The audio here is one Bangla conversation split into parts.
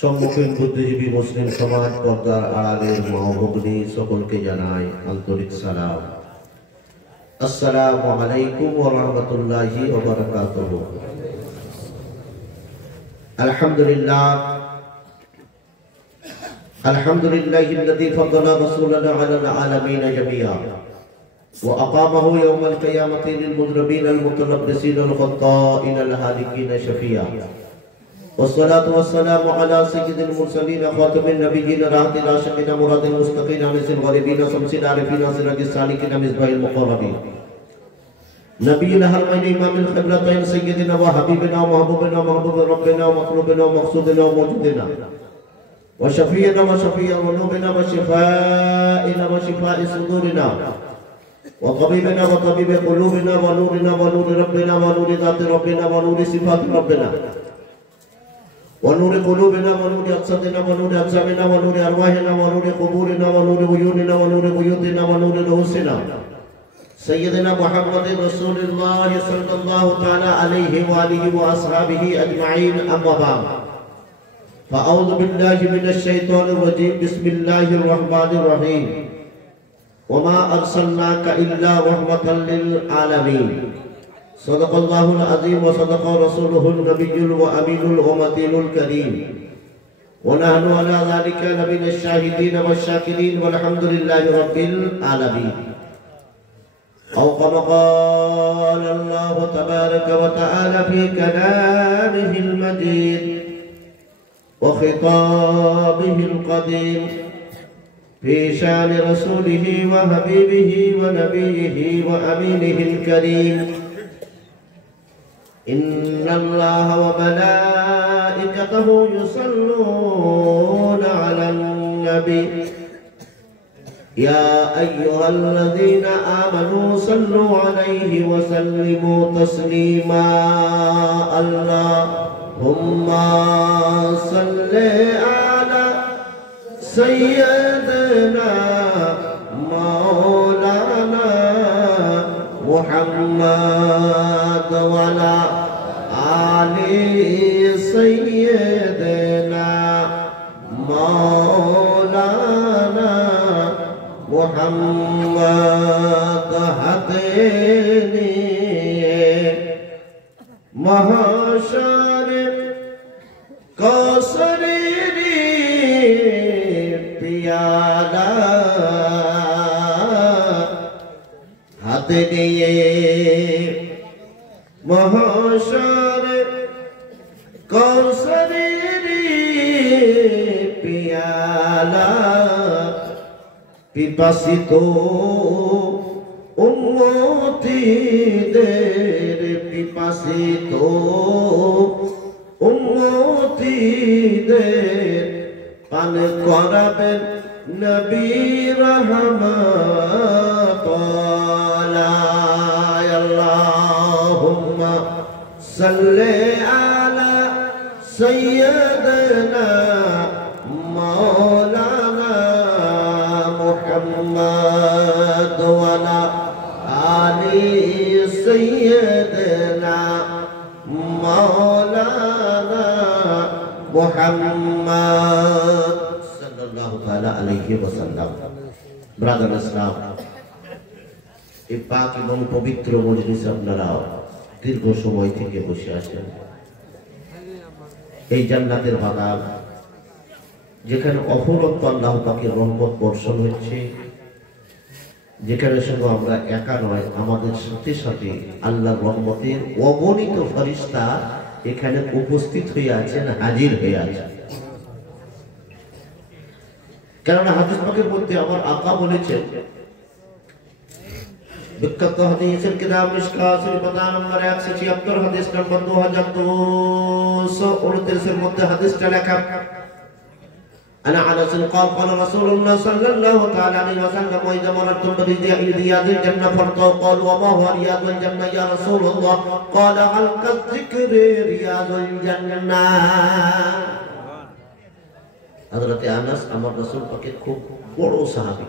সম্মুখীন বুদ্ধিজীবী মুসলিম সমাজ পর্দার আড়ালের মা ভগ্নী সকলকে জানাই আন্তরিক সালাম। আসসালামু আলাইকুম ওয়া রাহমাতুল্লাহি ওয়া বারাকাতুহু। আলহামদুলিল্লাহিল্লাযী ফাদ্দালা রাসূলানা আলাল আলামিন জামিআ ওয়া আকামাহু ইয়াওমাল কিয়ামাতি লিল মুযরিবিনা আল মুতালাব্বিসিনা আল খাত্তাইনা আল হালিকিনা শাফিয়া। والصلاة والسلام على سيد المرسلين خاتم النبيين راحة العاشقين مراد المستقين انس الغالبين شمس العارفين سراج السالكين مصباح المقربين نبينا الحرمين امام القبلتين سيدنا وحبيبنا ومحبوبنا ومحبوب ربنا ومطلوبنا ومقصودنا وموجودنا وشفيعنا وشفيع ذنوبنا وشفائنا وشفاء صدورنا وطبيبنا وطبيب قلوبنا ونورنا ونور ربنا ونور ذات ربنا ونور صفات ربنا ونور قلوبنا ونور أجسادنا ونور أجسامنا ونور أرواحنا ونور قبورنا ونور عيوننا ونور بيوتنا ونور رؤوسنا سيدنا محمد رسول الله صلى الله تعالى عليه وآله وأصحابه أجمعين أما بعد فأعوذ بالله من الشيطان الرجيم بسم الله الرحمن الرحيم وما أرسلناك إلا رحمة للعالمين صدق الله العظيم وصدق رسوله النبي الأمين الأمين الكريم ونحن على ذلك لمن الشاهدين والشاكرين والحمد لله رب العالمين. أو كما قال الله تبارك وتعالى في كلامه المجيد وخطابه القديم في شأن رسوله وحبيبه ونبيه وأمينه الكريم إن الله وملائكته يصلون على النبي يا أيها الذين آمنوا صلوا عليه وسلموا تسليما اللهم صل على سيدنا مولانا محمد وعلى آل سيدنا مولانا محمد هاتني محشر كوثر پیالہ ہاتھ دیے محشر کوثر پیالہ পিপাসিত উম্মতীদের পিপাসিত উম্মতীদের পান করাবেন নবী রহমত আল্লাহুম্মা সাল্লি আলা সাইয়্যিদিনা মাওলানা মুহাম্মদ ওয়া আলা আলি সাইয়্যিদিনা মাওলানা মুহাম্মদ সাল্লাল্লাহু তাআলা আলাইহি ওয়াসাল্লাম। ব্রাদার ইসলাম, এই পাক এবং পবিত্র মজলিসে আপনারা দীর্ঘ সময় থেকে বসে আছেন। এই জান্নাতের বাগান যেখানে অফুরন্ত আল্লাহ পাকের রহমত বর্ষণ হচ্ছে, যেখানে শুধু আমরা একা নয়, আমাদের সাথে সাথে আল্লাহর রহমতের অগণিত ফেরেশতা এখানে উপস্থিত হয়ে আছেন, হাজির হয়ে আছেন। কেননা হাদিস পাকের মধ্যে আমার আকা বলেছেন, বিখ্যাত হাদিসের কিতাব মিশকাত শরীফ নম্বর 176 হাদিস নম্বর 2229 এর মধ্যে হাদিসটা লেখা, أنا أنس قال قال رسول الله صلى الله تعالى عليه وسلم وإذا مررتم برياض الجنة فارتقوا قالوا وما هو رياض الجنة يا رسول الله قال حلق الذكر رياض الجنة। হযরত আনাস আমার রাসূল পাকের খুব বড় সাহাবী,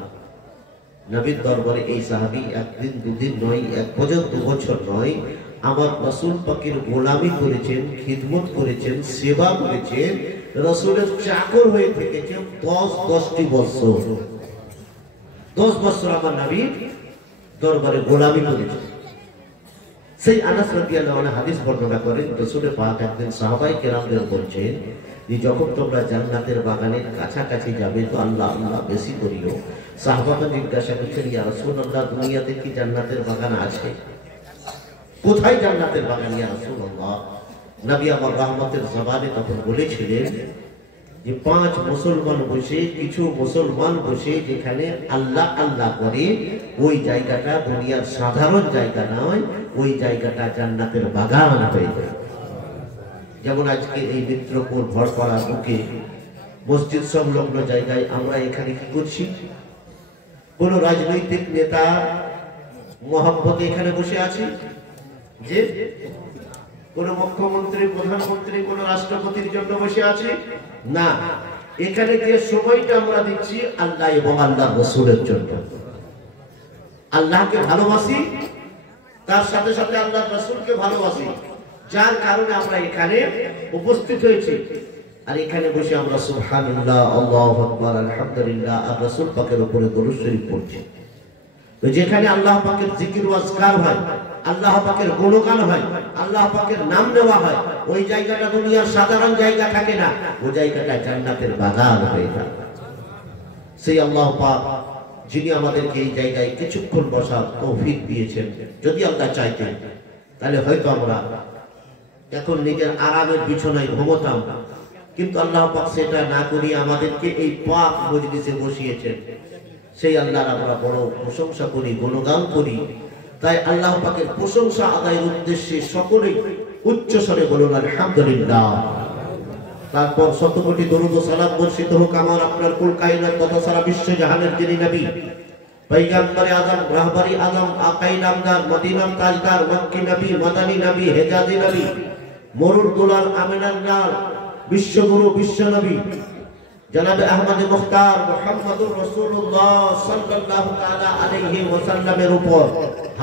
নবীর দরবারে এই সাহাবী একদিন দুদিন নয়, এক বছর দু বছর নয়, আমার রাসূল পাকের গোলামি করেছেন, খিদমত করেছেন, সেবা করেছেন, রাসূলের চাকর হয়ে থেকেছেন 10টি বছর। 10 বছর আমার নবী দরবারে গোলামি করেছেন। সেই আনাস রাদিয়াল্লাহু আনহু হাদিস বর্ণনা করেন, রাসূল পাক একদিন সাহাবায়ে কেরামদের বলছেন যে যখন তোমরা জান্নাতের বাগানের কাছাকাছি যাবে তো আল্লাহ আল্লাহ বেশি করিও। সাহাবারা জিজ্ঞাসা করছেন, ইয়া রাসূলুল্লাহ, দুনিয়াতে কি জান্নাতের বাগান আছে? কোথায় জান্নাতের বাগান ইয়া রাসূলুল্লাহ? নবী আমার রহমতের জবানে তখন বলেছিলেন যে 5 মুসলমান বসে, কিছু মুসলমান বসে যেখানে আল্লাহ আল্লাহ করে, ওই জায়গাটা দুনিয়ার সাধারণ জায়গা নয়, ওই জায়গাটা জান্নাতের বাগান হয়ে যায়। যেমন আজকে এই মিত্রপুর ভরপাড়া বুকে মসজিদ সংলগ্ন জায়গায় আমরা এখানে কি করছি? কোন রাজনৈতিক নেতা মহব্বতে এখানে বসে আছে? যে কোন মুখ্যমন্ত্রী, প্রধানমন্ত্রী, কোন রাষ্ট্রপতির জন্য বসে আছে? না, এখানে যে সময়টা আমরা দিচ্ছি আল্লাহ এবং আল্লাহর রাসূলের জন্য। আল্লাহকে ভালোবাসি, তার সাথে সাথে আল্লাহর রাসূলকে ভালোবাসি, যার কারণে আমরা এখানে উপস্থিত হয়েছি। আর এখানে বসে আমরা সুবহানাল্লাহ, আল্লাহু আকবার, আলহামদুলিল্লাহ আর রাসূল পাকের উপরে দরুদ শরীফ পড়ছি। তো যেখানে আল্লাহ পাকের জিকির ও আজকার হয়, আল্লাহ পাকের গুণগান হয়, আল্লাহ পাকের নাম নেওয়া হয়, ওই জায়গাটা দুনিয়ার সাধারণ জায়গা থাকে না, ওই জায়গাটা জান্নাতের বাগান হয়ে থাকে। সেই আল্লাহ পাক যিনি আমাদেরকে এই জায়গায় কিছুক্ষণ বসার তৌফিক দিয়েছেন, যদি আল্লাহ চাইতেন তাহলে হয়তো আমরা এখন নিজের আরামের বিছানায় ঘুমোতাম, কিন্তু আল্লাহ পাক সেটা না করিয়ে আমাদেরকে এই পাক মজলিসে বসিয়েছেন। সেই আল্লাহর আমরা বড় প্রশংসা করি, গুণগান করি। তাই আল্লাহ পাকের প্রশংসা আদায়ের উদ্দেশ্যে সকলেই উচ্চ স্বরে বলুন আলহামদুলিল্লাহ। তারপর শত কোটি দরুদ ও সালাম বর্ষিত হোক আমার আপনার কুল কায়নাত তথা সারা বিশ্ব জাহানের যিনি নবী, পয়গম্বরে আযম, রাহবারি আযম, আকাই নামদার, মদিনার তাজদার, মক্কি নবী, মাদানী নবী, হেজাজি নবী, মরুর দুলাল, আমিনার লাল, বিশ্বগুরু, বিশ্ব নবী জনাবে আহমদ মুখতার মুহাম্মদুর রাসূলুল্লাহ সাল্লাল্লাহু তাআলা আলাইহি ওয়াসাল্লামের উপর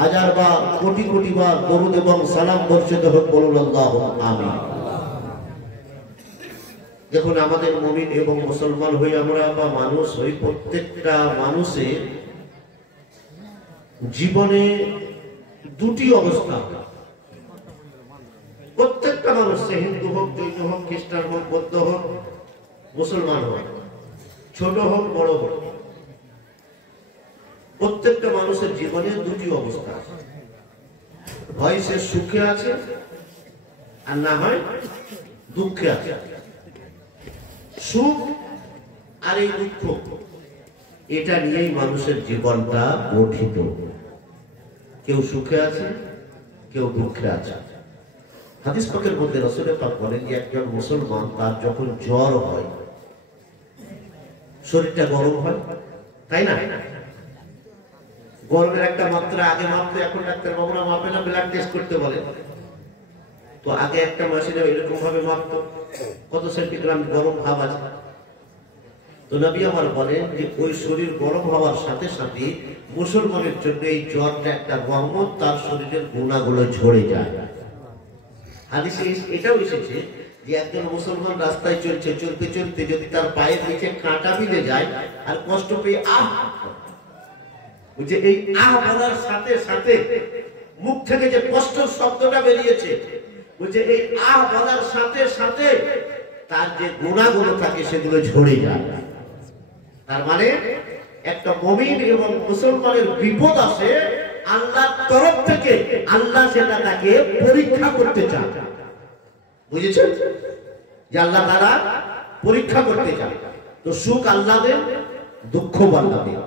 হাজার বার, কোটি কোটি বার দরুদ এবং সালাম বর্ষিত হোক, বলুন আল্লাহুম্মা আমিন। দেখুন, আমাদের মুমিন এবং মুসলমান হই আমরা বা মানুষ হই, প্রত্যেকটা মানুষের জীবনে দুটি অবস্থা। প্রত্যেকটা মানুষ, হিন্দু হোক, জৈন হোক, খ্রিস্টান হোক, বৌদ্ধ হোক, মুসলমান হোক, ছোট হোক, বড় হোক, প্রত্যেকটা মানুষের জীবনে দুটি অবস্থা আছে। হয় সে সুখে আছে, আর না হয় দুঃখে আছে। সুখ আর এই দুঃখ, এটা নিয়েই মানুষের জীবনটা গঠিত। কেউ সুখে আছে, কেউ দুঃখে আছে। হাদিস পাকের মধ্যে রাসূল পাক বলেন যে একজন মুসলমান তার যখন জ্বর হয়, শরীরটা গরম হয়, তাই না? গরমের একটা মাত্রা আগে মাপতো, এখন ডাক্তার বাবুরা মাপে না, ব্লাড টেস্ট করতে বলে। তো আগে একটা মেশিনে এরকম ভাবে মাপতো কত সেন্টিগ্রাম গরম ভাব আছে। তো নবী আমার বলেন যে ওই শরীর গরম হওয়ার সাথে সাথে মুসলমানের জন্য এই জ্বরটা একটা রহমত, তার শরীরের গুণাগুলো ঝরে যায়। হাদিসে এটাও এসেছে যে একজন মুসলমান রাস্তায় চলছে, চলতে চলতে যদি তার পায়ের নিচে কাঁটা বিঁধে যায় আর কষ্ট পেয়ে আহ, যে এই আহ বলার সাথে সাথে মুখ থেকে যে কষ্টের শব্দটা বেরিয়েছে, বলছে এই আহ বলার সাথে সাথে তার যে গুণাগুলো থাকে সেগুলো ঝরে যায়। তার মানে একটা মুমিন এবং মুসলমানের বিপদ আসে আল্লাহর তরফ থেকে, আল্লাহ সেটা তাকে পরীক্ষা করতে চান। বুঝেছেন? যে আল্লাহ তারা পরীক্ষা করতে চান। তো সুখ আল্লাহ দেন, দুঃখ আল্লাহ দেন।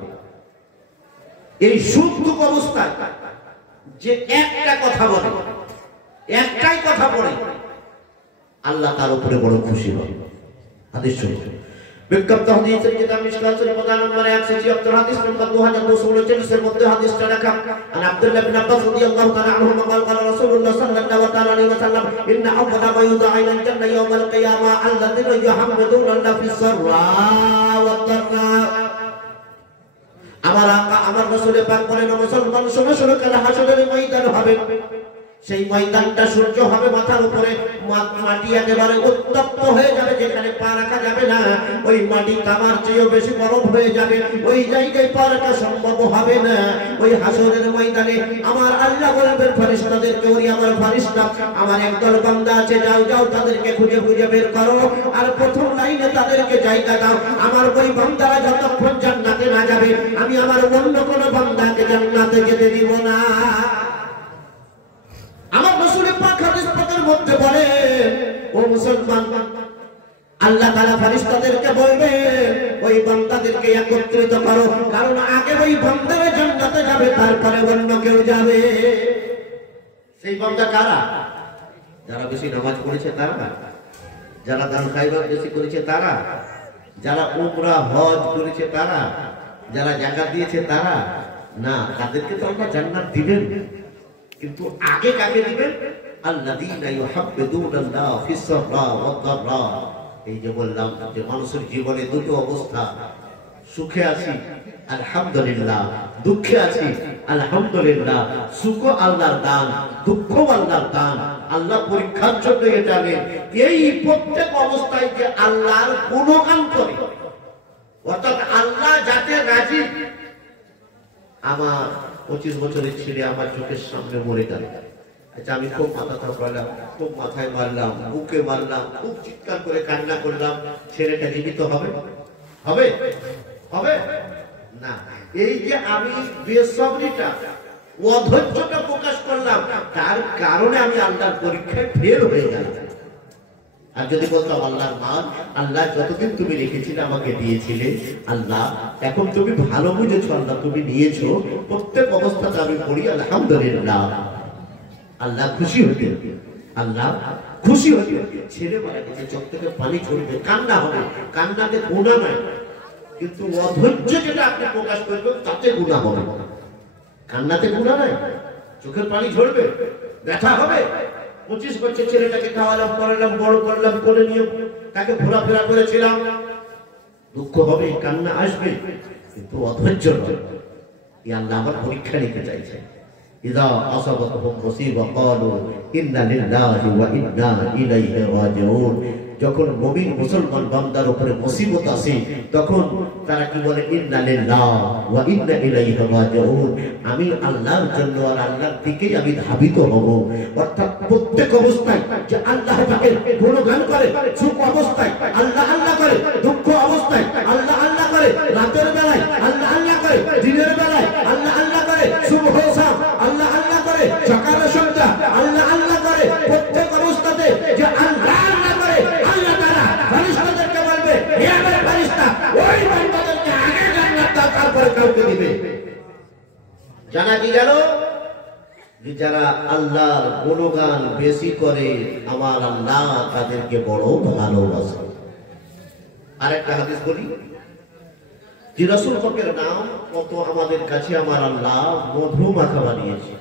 এই সুখ দুঃখ অবস্থায় যে একটা কথা বলে, একটাই কথা বলে, আল্লাহ তার উপরে বড় খুশি হয়। হাদিস শরীফ বিজ্ঞপ্ত হাদিসের কিতাব মিশকাত শরীফ নম্বর 176 হাদিস নম্বর 2239 এর মধ্যে হাদিসটা রাখা। আন আব্দুল্লাহ ইবনে আব্বাস রাদিয়াল্লাহু তাআলা আনহুমা قال قال رسول الله সাল্লাল্লাহু তাআলা আলাইহি ওয়াসাল্লাম ইন্না আওয়ালা মা ইউদা ইলা আল-জান্নাহ ইয়াওমাল কিয়ামা আল্লাযিনা ইউহাম্মুদুনা আল্লাহ ফিস-সাররা ওয়াদ-দাররা। আমার আকা আমার রাসূল পাক বলেন, মুসলমান শোনো শোনো, কাল হাসরের ময়দান হবে, সেই ময়দানটা সূর্য হবে মাথার উপরে, মাটি একেবারে উত্তপ্ত হয়ে যাবে, যেখানে পা রাখা যাবে না, ওই মাটি তামার চেয়েও বেশি গরম হয়ে যাবে, ওই জায়গায় পা রাখা সম্ভব হবে না। ওই হাসরের ময়দানে আমার আল্লাহ বলবেন ফেরেশতাদেরকে, ওরে আমার ফেরেশতা, আমার একদল বান্দা আছে, যাও যাও তাদেরকে খুঁজে খুঁজে বের করো, আর প্রথম লাইনে তাদেরকে জায়গা দাও। আমার ওই বান্দারা যতক্ষণ জান্নাতে না যাবে, আমি আমার অন্য কোনো বান্দাকে জান্নাতে যেতে দিব না। আমার রাসূলের পাক হাদিস পাকের মধ্যে বলে, ও মুসলমান, আল্লাহ তাআলা ফেরেশতাদেরকে বলবে ওই বান্দাদেরকে একত্রিত করো, কারণ আগে ওই বান্দারা জান্নাতে যাবে, তারপরে অন্য কেউ যাবে। সেই বান্দা কারা? যারা বেশি নামাজ পড়েছে তারা, যারা দান খায়রাত বেশি করেছে তারা, যারা উমরা হজ করেছে তারা, যারা যাকাত দিয়েছে তারা না। তাদেরকে তো আল্লাহ জান্নাত দিবেন, কিন্তু আগে কাকে দিবেন? আল্লাযীনা ইউহাব্বিদুনাল্লাহ ফিস-সাররা ওয়াদ-দাররা। এই যে বললাম যে মানুষের জীবনে দুটো অবস্থা, সুখে আছি আলহামদুলিল্লাহ, দুঃখে আছি আলহামদুলিল্লাহ। সুখ আল্লাহর দান, দুঃখ আল্লাহর দান, আল্লাহ পরীক্ষার জন্য এটা নেন। এই প্রত্যেক অবস্থায় যে আল্লাহর গুণগান করে, অর্থাৎ আল্লাহ যাতে রাজি। আমার 25 বছরের ছেলে আমার চোখের সামনে মরে গেল, আচ্ছা আমি খুব মাথা থাপড়ালাম, খুব মাথায় মারলাম, বুকে মারলাম, খুব চিৎকার করে কান্না করলাম, ছেলেটা জীবিত হবে? হবে? হবে না। এই যে আমি বেসবরিটা, অধৈর্যটা প্রকাশ করলাম, তার কারণে আমি আল্লাহর পরীক্ষায় ফেল হয়ে গেলাম। আর যদি বলতাম আল্লাহর মান, আল্লাহ যতদিন তুমি রেখেছিলে আমাকে দিয়েছিলে, আল্লাহ এখন তুমি ভালো বুঝেছো, আল্লাহ তুমি নিয়েছো, প্রত্যেক অবস্থাতে আমি পড়ি আলহামদুলিল্লাহ, আল্লাহ খুশি হতে, আল্লাহ খুশি হতে। ছেলে মারা গেছে, চোখ থেকে পানি ঝরবে, কান্না হবে, কান্নাতে গুনাহ নাই, কিন্তু অধৈর্য যেটা আপনি প্রকাশ করবেন তাতে গুনাহ হবে। কান্নাতে গুনাহ নাই, চোখের পানি ঝরবে, ব্যথা হবে। 25 বছর ছেলেটাকে খাওয়ালাম, পড়ালাম, বড় করলাম, কোলে নিয়ে তাকে ঘোরাফেরা করেছিলাম, দুঃখ হবে, কান্না আসবে, কিন্তু অধৈর্য নয়। এই আল্লাহ আমার পরীক্ষা নিতে চাইছে। ইযা আসাবাতহুম মুসিবা ক্বালু ইন্না লিল্লাহি ওয়া ইন্না ইলাইহি রাজিউন। যখন মুমিন মুসলমান বান্দার উপরে মুসিবত আসে, তখন তারা কি বলে? ইন্না লিল্লাহি ওয়া ইন্না ইলাইহি রাজিউন। আমি আল্লাহর জন্য আর আল্লাহর দিকেই আমি ধাবিত হব। অর্থাৎ প্রত্যেক অবস্থায় যে আল্লাহ পাকের গুণগান করে, সুখ অবস্থায় আল্লাহ আল্লাহ করে, দুঃখ অবস্থায় আল্লাহ আল্লাহ করে, রাতের বেলায় আল্লাহ আল্লাহ করে, দিনের বেলায় আল্লাহ আল্লাহ করে, সুবহ শাম আল্লাহ আল্লাহ করে, সকাল সন্ধ্যা আল্লাহ আল্লাহ করে, প্রত্যেক অবস্থাতে যে আল্লাহ আল্লাহ করে, আল্লাহ তাআলা ফেরেশতাদেরকে বলবে, হে আমার ফেরেশতা, ওই বান্দাদেরকে আগে জান্নাত দাও, তারপরে কাউকে দিবে। জানা কি গেল? যে যারা আল্লাহর গুণগান বেশি করে, আমার আল্লাহ তাদেরকে বড় ভালোবাসে। আরেকটা হাদিস বলি, যে রাসূল পাকের নাম কত আমাদের কাছে আমার আল্লাহ মধু মাখা বানিয়েছে।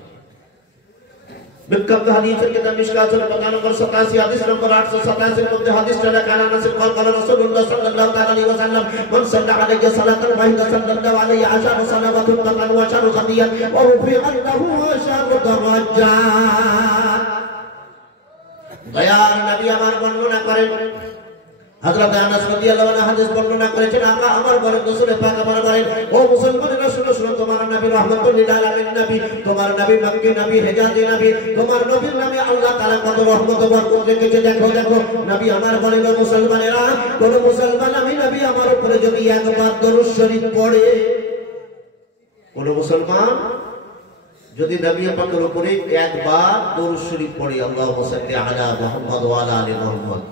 বিখ্যাত হাদিসের কিতাব মিশকাতুল বায়ান নম্বর 87, হাদিস নম্বর 887 এর মধ্যে হাদিসটা লেখা আছে, قال রাসূলুল্লাহ সাল্লাল্লাহু আলাইহি ওয়াসাল্লাম, মান সাল্লা আলাইহি সালাতান ওয়াহিদা সাল্লাল্লাহু আলাইহি আশারু সালাওয়াতুন তাকান ওয়া শারু খাদিয়ান ওয়া রুফিআত লাহু আশারু দারাজাত। দয়ার নবী আমার বর্ণনা করেন, হযরত আনাস রাদিয়াল্লাহু আনহু হাদিস বর্ণনা করেছেন, আকা আমার বলেন, রাসূল পাক আমার বলেন, ও মুসলমানেরা শুনো শুনো, তোমার নবী রাহমাতুল লিল আলামিন নবী, তোমার নবী মক্কি নবী, হেজাজি নবী, তোমার নবীর নামে আল্লাহ তাআলা কত রহমত ও বরকত রেখেছে। দেখো দেখো, নবী আমার বলেন, ও মুসলমানেরা, কোন মুসলমান আমি নবী আমার উপরে যদি একবার দরুদ শরীফ পড়ে, কোন মুসলমান যদি নবী পাকের উপরে একবার দরুদ শরীফ পড়ে, আল্লাহুম্মা সাল্লি আলা মুহাম্মাদ ওয়া আলা আলি মুহাম্মাদ,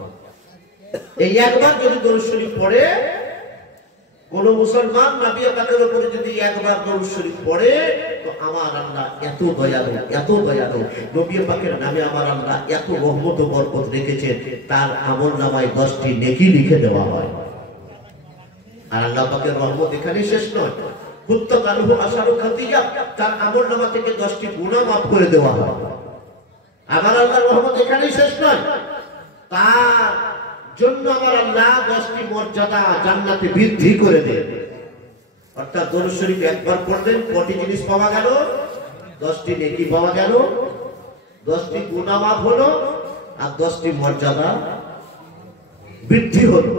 এই একবার যদি দরুদ শরীফ পড়ে, কোন মুসলমান নবী পাকের উপরে যদি একবার দরুদ শরীফ পড়ে, তো আমার আল্লাহ এত দয়ালু, এত দয়ালু, নবী পাকের নামে আমার আল্লাহ এত রহমত ও বরকত রেখেছেন, তার আমলনামায় 10টি নেকি লিখে দেওয়া হয়। আর আল্লাহ পাকের রহমত এখানে শেষ নয়, কুত্তাকালহু আশারু খাতিয়া, তার আমলনামা থেকে 10টি গুনাহ মাফ করে দেওয়া হয়। আমার আল্লাহর রহমত এখানেই শেষ নয়, তার জন্য আমার আল্লাহ 10টি মর্যাদা জান্নাতে বৃদ্ধি করে দেন। অর্থাৎ দরুদ শরীফ একবার পড়লেন, কটি জিনিস পাওয়া গেল? 10টি নেকি পাওয়া গেল, 10টি গুনাহ মাফ হলো আর 10টি মর্যাদা বৃদ্ধি হলো।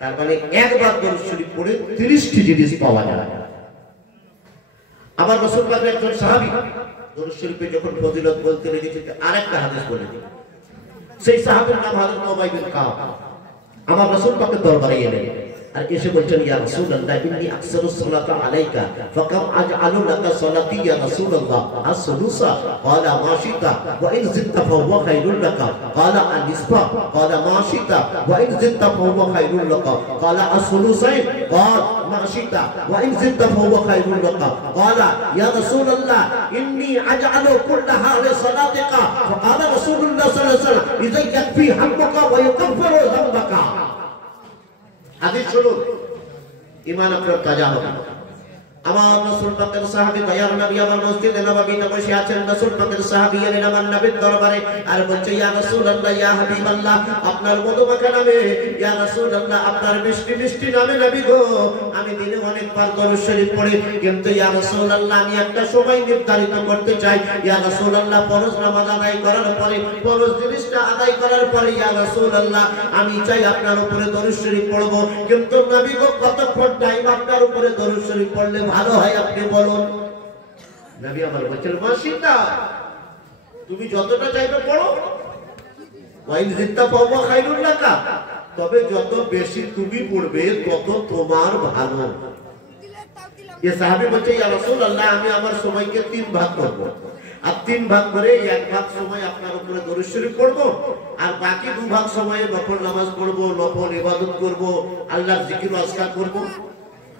তার মানে একবার দরুদ শরীফ পড়ে 30টি জিনিস পাওয়া যায়। আমার রাসূল পাকের একজন সাহাবী দরুদ শরীফে যখন ফজিলত বলতে লেগেছে আরেকটা হাদিস বলে দিই। সেই সাহাবীর নাম হযরত উবাই বিন কাব। আমার রাসূল পাকের দরবারে এলেন আর এসে বলছেন, ইয়া রাসূলুল্লাহ ইন্নী আকসারুস সালাতা আলাইকা ফাকাম আজআলু লাকা সালাতি ইয়া রাসূলুল্লাহ as-sulusa qala ma shi'ta wa in zidta fa huwa khairul laka qala an-nisfa qala ma shi'ta wa in zidta fa huwa khairul laka qala as-sulusayn qala ma shi'ta wa in zidta fa huwa khairul laka qala ya rasulullah inni aj'alu kullaha li salatika fa qala rasulullah sallallahu alaihi wasallam idza yakfi hammuka wa yukaffiru dhanbaka। হাদিস শুনুন, ঈমান আপনার তাজা হবে। আমার রাসূল পাকের সাহাবী দয়ার নবী আমার মসজিদে নববীতে বসে আছেন। রাসূল পাকের সাহাবী এলেন আমার নবীর দরবারে আর বলছে, ইয়া রাসূলুল্লাহ ইয়া হাবিবাল্লাহ, আপনার মধুমাখা নামে, ইয়া রাসূলুল্লাহ আপনার মিষ্টি মিষ্টি নামে নবী গো, আমি দিনে অনেকবার দরুদ শরীফ পড়ি, কিন্তু ইয়া রাসূলুল্লাহ আমি একটা সময় নির্ধারিত করতে চাই। ইয়া রাসূলুল্লাহ ফরজ নামাজ আদায় করার পরে, ফরজ জিনিসটা আদায় করার পরে ইয়া রাসূলুল্লাহ আমি চাই আপনার উপরে দরুদ শরীফ পড়ব, কিন্তু নবী গো কতক্ষণ টাইম আপনার উপরে দরুদ শরীফ পড়লে ভালো হয় আপনি বলুন। নবী আমার বলছেন, মাশিতা তুমি যতটা চাইবে পড়ো, ওয়াইন জিত্তা পাওয়া খাইরুল লাকা, তবে যত বেশি তুমি পড়বে তত তোমার ভালো। এই সাহাবী বলছে, ইয়া রাসূলুল্লাহ আমি আমার সময়কে 3 ভাগ করব, আর 3 ভাগ করে 1 ভাগ সময় আপনার উপরে দরুদ শরীফ পড়ব, আর বাকি 2 ভাগ সময়ে নফল নামাজ পড়ব, নফল ইবাদত করব, আল্লাহর জিকির আজকার করব।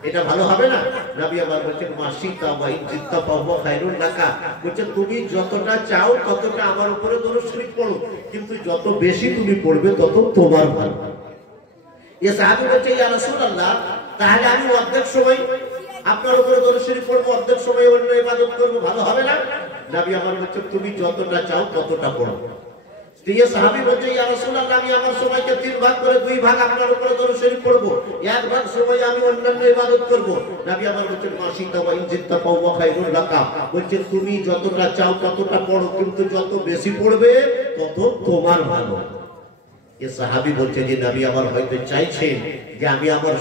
এটা ভালো হবে না? নবী আমার বলেন, মাশিতা ওয়া ইনজিতা ফাহুয়া খায়রুন লাকা, বলছে তুমি যতটা চাও ততটা আমার উপরে দরুদ শরীফ পড়ো, কিন্তু যত বেশি তুমি পড়বে তত তোমার ভালো। এই সাহাবী বলছে, ইয়া রাসূলুল্লাহ তাহলে আমি অর্ধেক সময় আপনার উপরে দরুদ শরীফ পড়বো, অর্ধেক সময় অন্য ইবাদত করব, ভালো হবে না? নবী আমার বলেন, তুমি যতটা চাও ততটা পড়ো। এই সাহাবী বলছে, ইয়া রাসূলুল্লাহ আমি আমার সময়কে 3 ভাগ করে 2 ভাগ আপনার উপরে দরুদ শরীফ পড়ব, 1 ভাগ সময় আমি অন্যান্য ইবাদত করব। নবী আমার বলেন, মাশিতা ওয়া ইনজিতা ফাহুয়া খায়রুল লাকা, বলছে তুমি যতটা চাও ততটা পড়ো, কিন্তু যত বেশি পড়বে তত তোমার ভালো। এই সাহাবী বলছে যে নবী আমার হয়তো চাইছেন যে আমি আমার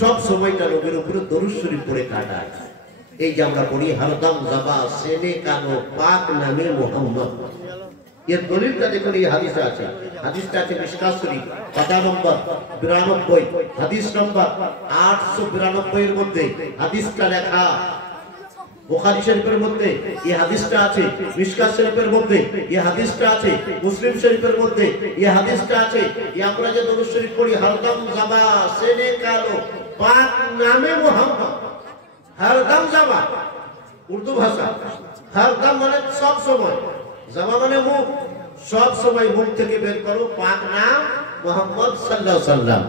সব সময়টা নবীর উপরে দরুদ শরীফ পড়ে কাটাই। এই যে আমরা পড়ি হরদম জাবা সেনে কানো পাক নামে মুহাম্মদ, এর দলিলটা দেখুন এই হাদিসে আছে। হাদিসটা আছে মিশকাত শরীফ পাতা নম্বর 92, হাদিস নম্বর 892 এর মধ্যে হাদিসটা লেখা। বুখারী শরীফের মধ্যে এই হাদিসটা আছে, মিশকাত শরীফের মধ্যে এই হাদিসটা আছে, মুসলিম শরীফের মধ্যে এই হাদিসটা আছে। এই আমরা যে দরুদ শরীফ পড়ি হরদম জাবা সেনে কানো পাক নামে মুহাম্মদ, হরদম জাবা উর্দু ভাষা, হরদম মানে সব সময়, জামা মানে মুখ, সব সময় মুখ থেকে বের করো পাক নাম মুহাম্মদ সাল্লাল্লাহু আলাইহি ওয়াসাল্লাম।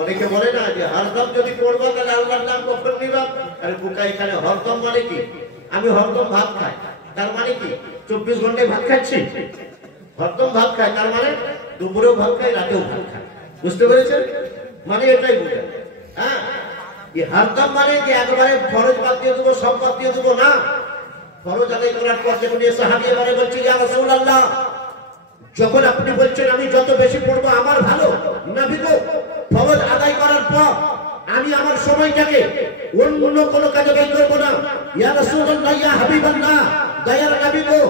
অনেকে বলে না যে হরদম যদি পড়বো তাহলে আল্লাহর নাম কখন নিবা? আরে বোকা, এখানে হরদম মানে কি? আমি হরদম ভাত খাই, তার মানে কি 24 ঘন্টায় ভাত খাচ্ছি? হরদম ভাত খাই তার মানে দুপুরেও ভাত খাই, রাতেও ভাত খাই। বুঝতে পেরেছেন? মানে এটাই বোঝা। হ্যাঁ, এই হরদম মানে কি একবারে ফরজ বাদ দিয়ে দেবো, সব বাদ দিয়ে দেবো না। ফরজ আদায় করার পর যখন এই সাহাবী এবারে বলছে, ইয়া রাসূলুল্লাহ যখন আপনি বলছেন আমি যত বেশি পড়বো আমার ভালো, নবী গো ফরজ আদায় করার পর আমি আমার সময়টাকে অন্য কোনো কাজে ব্যয় করব না। ইয়া রাসূলুল্লাহ ইয়া হাবিবাল্লাহ, দয়ার নবী গো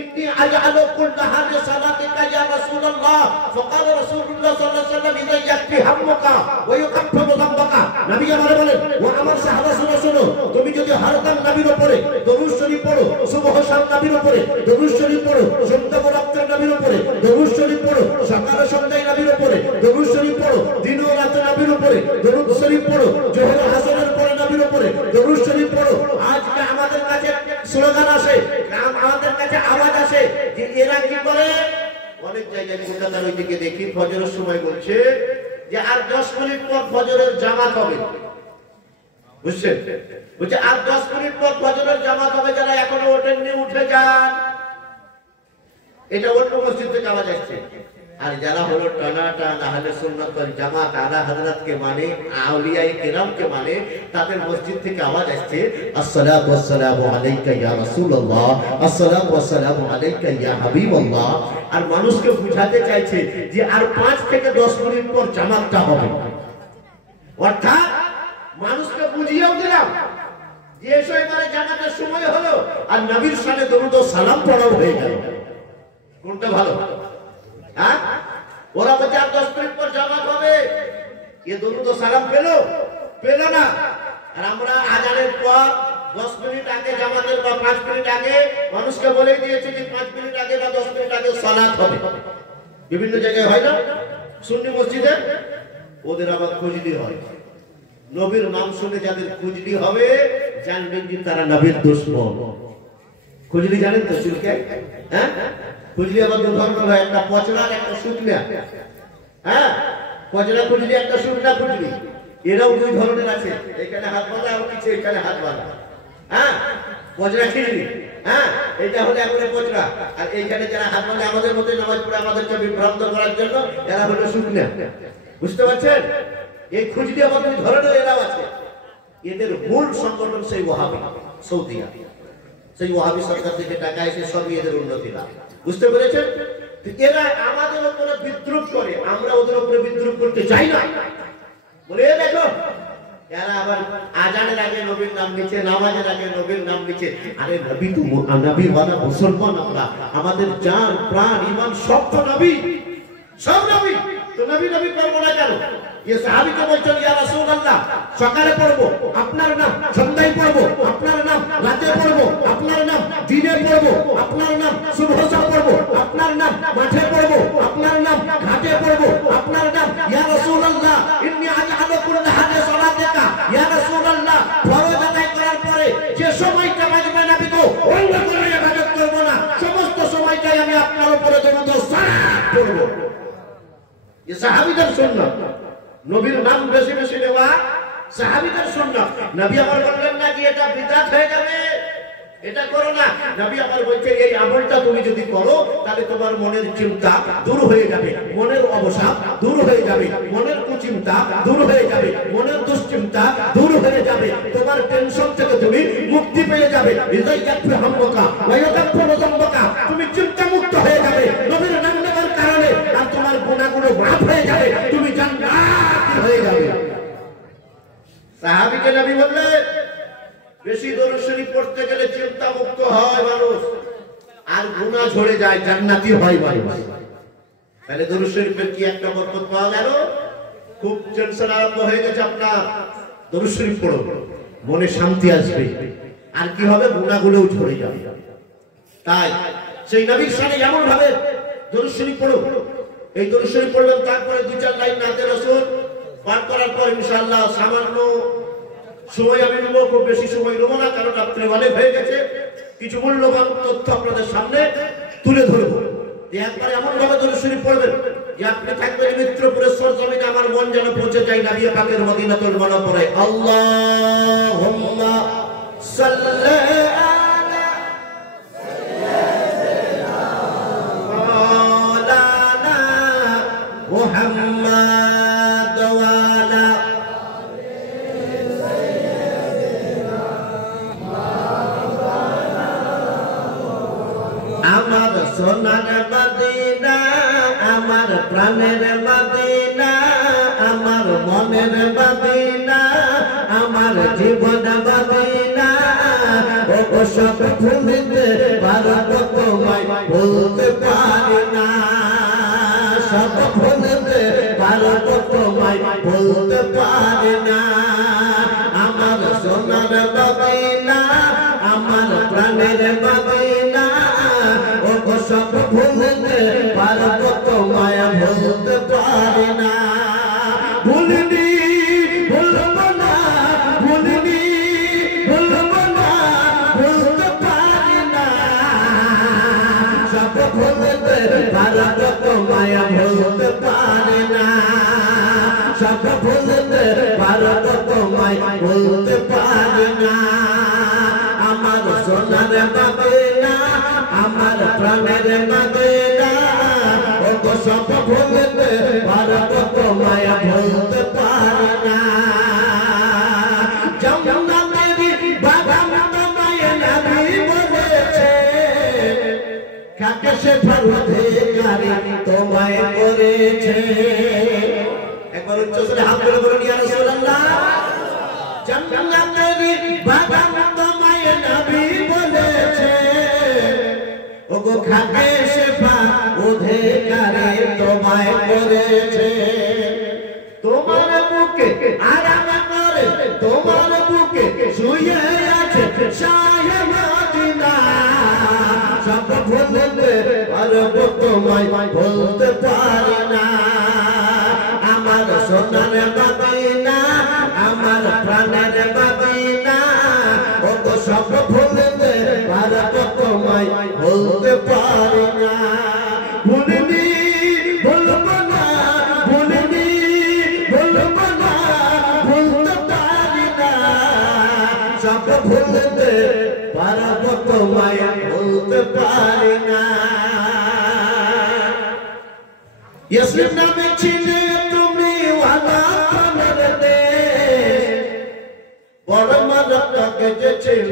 ইন্নী আজআলু কুল্লাহা লিসালাতিকা ইয়া রাসূলুল্লাহ, ফাকাল রাসূলুল্লাহ সাল্লাল্লাহু আলাইহি ওয়াসাল্লাম ইযা ইয়াকফি হাম্মুকা ওয়া ইউকাফফিরু যামবাকা। নবী আমারে বলেন, ও আমার সাহাবা শোনো, তুমি যদি হরদম নবীর উপরে দরুদ শরীফ পড়ো, সুবহ শাম নবীর উপরে দরুদ শরীফ পড়ো, সন্ধ্যা রাত্রে নবীর উপরে দরুদ শরীফ পড়ো, সকাল সন্ধ্যায় নবীর উপরে দরুদ শরীফ পড়ো, দিন ও রাতে নবীর উপরে দরুদ শরীফ পড়ো, জোহর আসরের পরে নবীর উপরে দরুদ শরীফ পড়ো। আজকে আমাদের কাছে স্লোগান আসে, আমাদের কাছে আওয়াজ আসে যে এরা কি করে, অনেক জায়গায় কলকাতার ওইদিকে দেখি ফজরের সময় বলছে যে আর 10 মিনিট পর ফজরের জামাত হবে। বুঝছেন? বলছে আর 10 মিনিট পর ফজরের জামাত হবে, যারা এখনো ওঠেননি উঠে যান। এটা অন্য মসজিদ থেকে আওয়াজ আসছে। আর যারা হলো টানাটান আহলে সুন্নাত ওয়াল জামাত আলা হযরতকে মানে, আউলিয়ায়ে কেরামকে মানে, তাদের মসজিদ থেকে আওয়াজ আসছে আসসালাতু ওয়াসসালামু আলাইকা ইয়া রাসূলুল্লাহ, আসসালাতু ওয়াসসালামু আলাইকা ইয়া হাবিবাল্লাহ। আর মানুষকে বুঝাতে চাইছে যে আর 5 থেকে 10 মিনিট পর জামাতটা হবে। অর্থাৎ মানুষকে বুঝিয়েও দিলাম যে এসো এবারে জামাতের সময় হলো, আর নবীর শানে দরুদ ও সালাম পড়াও হয়ে গেল। কোনটা ভালো? হ্যাঁ, ওরা বলছে আর 10 মিনিট পর জামাত হবে, এ দরুদ ও সালাম পেল না। আর আমরা আজানের পর 10 মিনিট আগে জামাতের বা 5 মিনিট আগে মানুষকে বলে দিয়েছি যে 5 মিনিট আগে বা 10 মিনিট আগে সালাত হবে। বিভিন্ন জায়গায় হয় না, সুন্নি মসজিদে ওদের আবার খুঁজলি হয়। নবীর নাম শুনে যাদের খুঁজলি হবে জানবেন যে তারা নবীর দুশমন। খুঁজলি জানেন তো চুলকে? হ্যাঁ, খুঁজলি আবার দু ধরনের হয়, একটা পচড়া আর একটা শুকনা। হ্যাঁ, পচড়া খুঁজলি একটা শুকনা খুঁজলি, এরাও দুই ধরনের আছে, এখানে হাত বাঁধা আর কিছু এখানে হাত বাঁধা। হ্যাঁ, পচড়া খিচড়ি, হ্যাঁ এটা হলো একবারে পচড়া। আর এইখানে যারা হাত বাঁধে আমাদের মধ্যে নামাজ পড়ে আমাদেরকে বিভ্রান্ত করার জন্য, এরা হলো শুকনা। বুঝতে পারছেন? এই খুঁজলি আবার দুই ধরনের এরাও আছে। এদের মূল সংগঠন সেই ওয়াহাবি, সৌদিয়া, সেই ওয়াহাবি সরকার থেকে টাকা এসে সবই এদের উন্নতি লাভ। বুঝতে পেরেছেন? এরা আমাদের উপরে বিদ্রুপ করে, আমরা ওদের উপরে বিদ্রুপ করতে চাই না। বলে দেখো এরা আবার আজানের আগে নবীর নাম নিচ্ছে, নামাজের আগে নবীর নাম নিচ্ছে। আরে নবী তো নবী ওয়ালা মুসলমান, আমরা আমাদের জান প্রাণ ঈমান সব তো নবী, সব নবী। তো নবী নবী করবো না কেন? ये साहबी को বলছেন ইয়া রাসূলুল্লাহ, সকালে পড়বো আপনার নাম, সন্ধ্যায় পড়বো আপনার নাম, রাতে পড়বো আপনার নাম, দিনে পড়বো আপনার নাম, সুবহসা পড়বো আপনার নাম, মাঠে পড়বো আপনার নাম, ঘাটে পড়বো আপনার নাম। ইয়া রাসূলুল্লাহ ইন্নী আজআলু কুল্লা হাদা সালাতাকা, ইয়া রাসূলুল্লাহ ফরজ আদায় করার পরে যে সময়টা বাজবে নবী গো অন্য কোনো ইবাদত করব না, সমস্ত সময়টাই আমি আপনার উপরে দরুদ ও সালাত পড়ব। ये সাহাবীদের সুন্নাত। নবীর নাম বেশি বেশি নেওয়া সাহাবীদের সুন্নাত। নবী আমার বললেন না যে এটা বিদআত হয়ে যাবে, এটা করো না। নবী আমার বলছে এই আমলটা তুমি যদি করো তাহলে তোমার মনের চিন্তা দূর হয়ে যাবে, মনের অবসাদ দূর হয়ে যাবে, মনের কুচিন্তা দূর হয়ে যাবে, মনের দুশ্চিন্তা দূর হয়ে যাবে, তোমার টেনশন থেকে তুমি মুক্তি পেয়ে যাবে। ইযায়াকফি হাম্মুকা ওয়া ইয়াকাফিরু যামবাকা, তুমি চিন্তা মুক্ত হয়ে যাবে নবীর নাম নেওয়ার কারণে, আর তোমার গুনাহগুলো মাফ হয়ে যাবে, তুমি জান্নাতি হয়ে যাবে। সাহাবীকে নবী বললেন বেশি দরুদ শরীফ পড়তে গেলে চিন্তা মুক্ত হয় মানুষ, আর গুনাহ ঝরে যায়, জান্নাতি হয় মানুষ। তাহলে দরুদ শরীফের কি একটা বরকত পাওয়া গেল? খুব টেনশন আরম্ভ হয়ে গেছে আপনার, দরুদ শরীফ পড়ো, মনে শান্তি আসবে, আর কি হবে? গুনাহগুলোও ঝরে যাবে। তাই সেই নবীর শানে এমন ভাবে দরুদ শরীফ পড়ো। এই দরুদ শরীফ পড়বেন, তারপরে 2-4 লাইন নাতে রাসূল পাঠ করার পর ইনশাআল্লাহ সামান্য সময় আমি নেব, খুব বেশি সময় নেব না, কারণ রাত্রে অনেক হয়ে গেছে। কিছু মূল্যবান তথ্য আপনাদের সামনে তুলে ধরবো। একবারে এমন ভাবে দরুদ শরীফ পড়বেন যে আপনি থাকবেন মিত্রপুরের সরজমিনে, আমার মন যেন পৌঁছে যায় নবী পাকের মদিনাতুল মুনাওয়ারায়। আল্লাহুম্মা সাল্লি আলা সাইয়্যিদিনা মাওলানা মুহাম্মদ ওয়া আলা আমার সোনার মদিনা, আমার প্রাণের মদিনা, আমার মনের মদিনা, আমার জীবন মদিনা। ও সব ভূমিতে ভারত তোমায় বলতে পারি না, সব ভূমিতে ভারত তোমায় বলতে পারি না। আমার সোনার মদিনা, আমার প্রাণের মদিনা, সব ভুলতে ভারত তোমায় ভুলতে পারি না। ভুলিনি ভুলব না, ভুলিনি ভুলব না, ভুলতে পারি না। সব ভুলতে ভারত তোমায় ভুলতে পারি না, সব ভুলতে ভারত তোমায় ভুলতে পারি না। আমার সোনার মদিনা, আমার প্রাণের মদিনা, ও সব ভুলতে পারবো তোমায় ভুলতে পারি না জান্নাতের বাগান তোমায় নবী বলেছে কাকে সে পরহেজগারি তোমায় করেছে একবার উচ্চস্বরে হাত তুলে বলুন ইয়া রাসূলুল্লাহ জান্নাতের বাগান তোমায় নবী বলেছে ওগো কাকে সে পরহেজগারি তোমায় করেছে তোমার বুকে আরাম করে তোমার বুকে শুয়ে আছে শাহে মদিনা সব ভুলতে পারবো তোমায় ভুলতে পারি না আমার সোনার মদিনা আমার প্রাণের মদিনা ওগো সব ভুলতে পারবো তোমায় ভুলতে পারি না ভুলিনি ভুলবো না ভুলিনি ভুলবো না ভুলতে পারি না সব ভুলতে পারবো তোমায় ভুলতে পারি না ইয়াসরিব নামে ছিলে তুমি ওয়ালা প্রাণের দেশ বড় মানবতাকে যে ছিল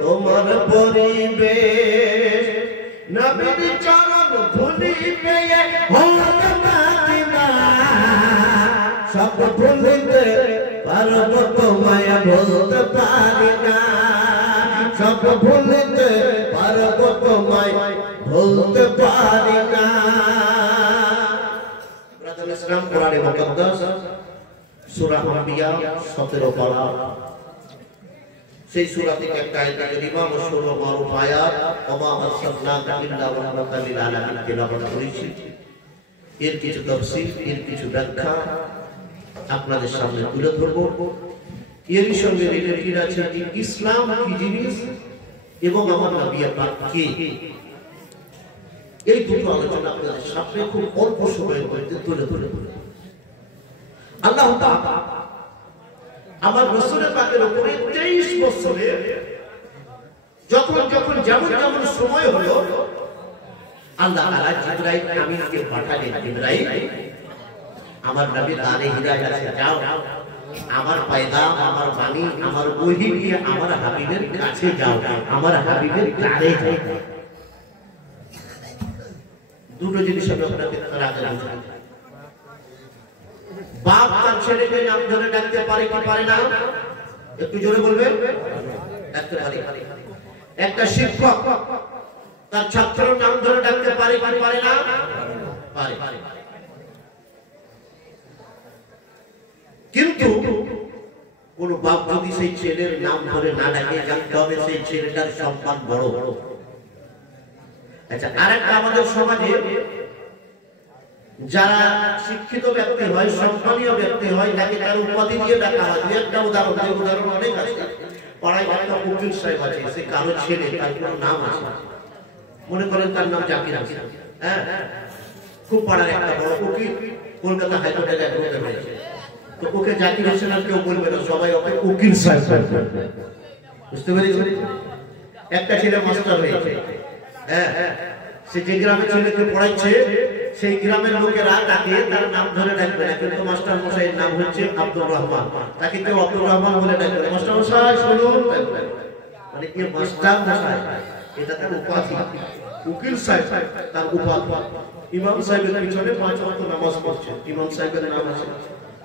তোমার পরিবেশ নবীর চরণ ধুলি পেয়ে হলো মদিনা সব ভুলতে পারবো তোমায় ভুলতে পারি না সব ভুলতে পারবো তোমায় ভুলতে পারি না ব্রাদার ইসলাম কোরআনে মুকদ্দাস সূরা আম্বিয়া 17 পারা সেই সূরা থেকে একটা আয়াত কারিমা মশহুর মারুফ আয়াত ওমা আরসালনাকা ইল্লা রাহমাতাল লিল আলামিন তেলাওয়াত করেছি এর কিছু তাফসীর এর কিছু ব্যাখ্যা আপনাদের সামনে তুলে ধরব এর সঙ্গে রিলেটেড আছে ইসলাম কি জিনিস এবং আমার নবী পাক কে এই দুটো আলোচনা আপনাদের সামনে খুব অল্প সময়ের মধ্যে তুলে ধরব আল্লাহ তাআলা আমার রাসূলের পাকের উপরে 23 বছরে যখন যখন যেমন যেমন সময় হলো আল্লাহ তাআলা জিবরাইল আমিনকে পাঠালেন জিবরাইল আমার নবী দারে হিদায়াত আছে যাও আমার পয়গাম আমার বাণী আমার ওহী নিয়ে আমার হাবিবের কাছে যাও আমার হাবিবের দারে যাও দুটো জিনিস আপনাদের আগে বুঝাই বাপ তার ছেলেকে নাম ধরে ডাকতে পারে কি পারে না একটু জোরে বলবেন ডাকতে পারে একটা শিক্ষক তার ছাত্রের নাম ধরে ডাকতে পারে কি পারে না পারে কিন্তু কোন বাপ যদি সেই ছেলের নাম ধরে না ডাকে জানতে হবে সেই ছেলেটার সম্মান বড় আচ্ছা আরেকটা আমাদের সমাজে যারা শিক্ষিত ব্যক্তি হয় সম্মানীয় ব্যক্তি হয় তাকে তার উপাধি দিয়ে ডাকা হয় একটা উদাহরণ অনেক আছে পাড়ায় একটা উকিল সাহেব আছে সে কারো ছেলে তার কোনো নাম আছে মনে করেন তার নাম জাকির আছে হ্যাঁ খুব পাড়ার একটা বড় উকিল কলকাতা হাইকোর্টের অ্যাডভোকেট হয়েছে তো ওকে জাকির হোসেন আর কেউ বলবে না সবাই ওকে উকিল সাহেব বুঝতে পেরেছেন একটা ছেলে মাস্টার হয়েছে হ্যাঁ সে যে গ্রামে ছেলেকে পড়াইছে সেই গ্রামের লোকেরা তাকে তার নাম ধরে ডাকবে না কিন্তু মাস্টার মশাইয়ের নাম হচ্ছে আব্দুর রহমান তাকে কেউ আব্দুর রহমান বলে ডাকবে মাস্টার মশাই শুনুন মানে কি মাস্টার মশাই এটা তার উপাধি উকিল সাহেব তার উপাধি ইমাম সাহেবের পিছনে 5 ওয়াক্ত নামাজ পড়ছে ইমাম সাহেবের নাম আছে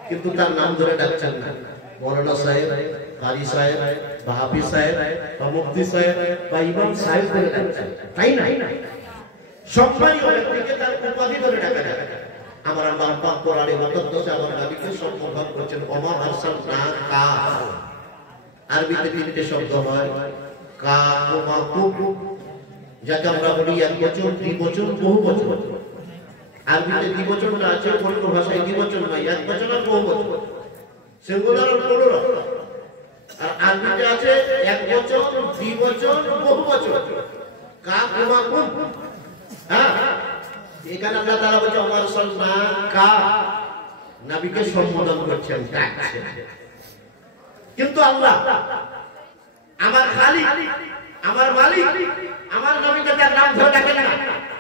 কিন্তু তার নাম ধরে ডাকছেন না মৌলানা সাহেব কারি সাহেব বা হাফিজ সাহেব বা মুফতি সাহেব বা ইমাম সাহেব বলে ডাকছেন তাই না সম্মানীয় ব্যক্তিকে তার উপাধি ধরে ডাকা যায় আমার আল্লাহ পাক কোরআনে মুকদ্দাসে আমার নবীকে সম্বোধন করেছেন ওমা আরসালনাকা আরবিতে তিনটে শব্দ হয় কা ওমা কুব যাকে আমরা বলি এক বচন দ্বিবচন বহু বচন আরবিতে দ্বিবচনটা আছে অন্য ভাষায় দ্বিবচন নয় এক বচন আর বহু বচন সিঙ্গুলার আর প্লুরাল আর আরবিতে আছে এক বচন দ্বিবচন বহু বচন কা ওমা কুব হ্যাঁ এখানে আল্লাহ তাআলা বলেন ওমা আরসালনাকা নবীকে সম্বোধন করছেন ডাকছেন কিন্তু আল্লাহ আমার খালিক আমার মালিক আমার নবীকে তার নাম ধরে ডাকেন না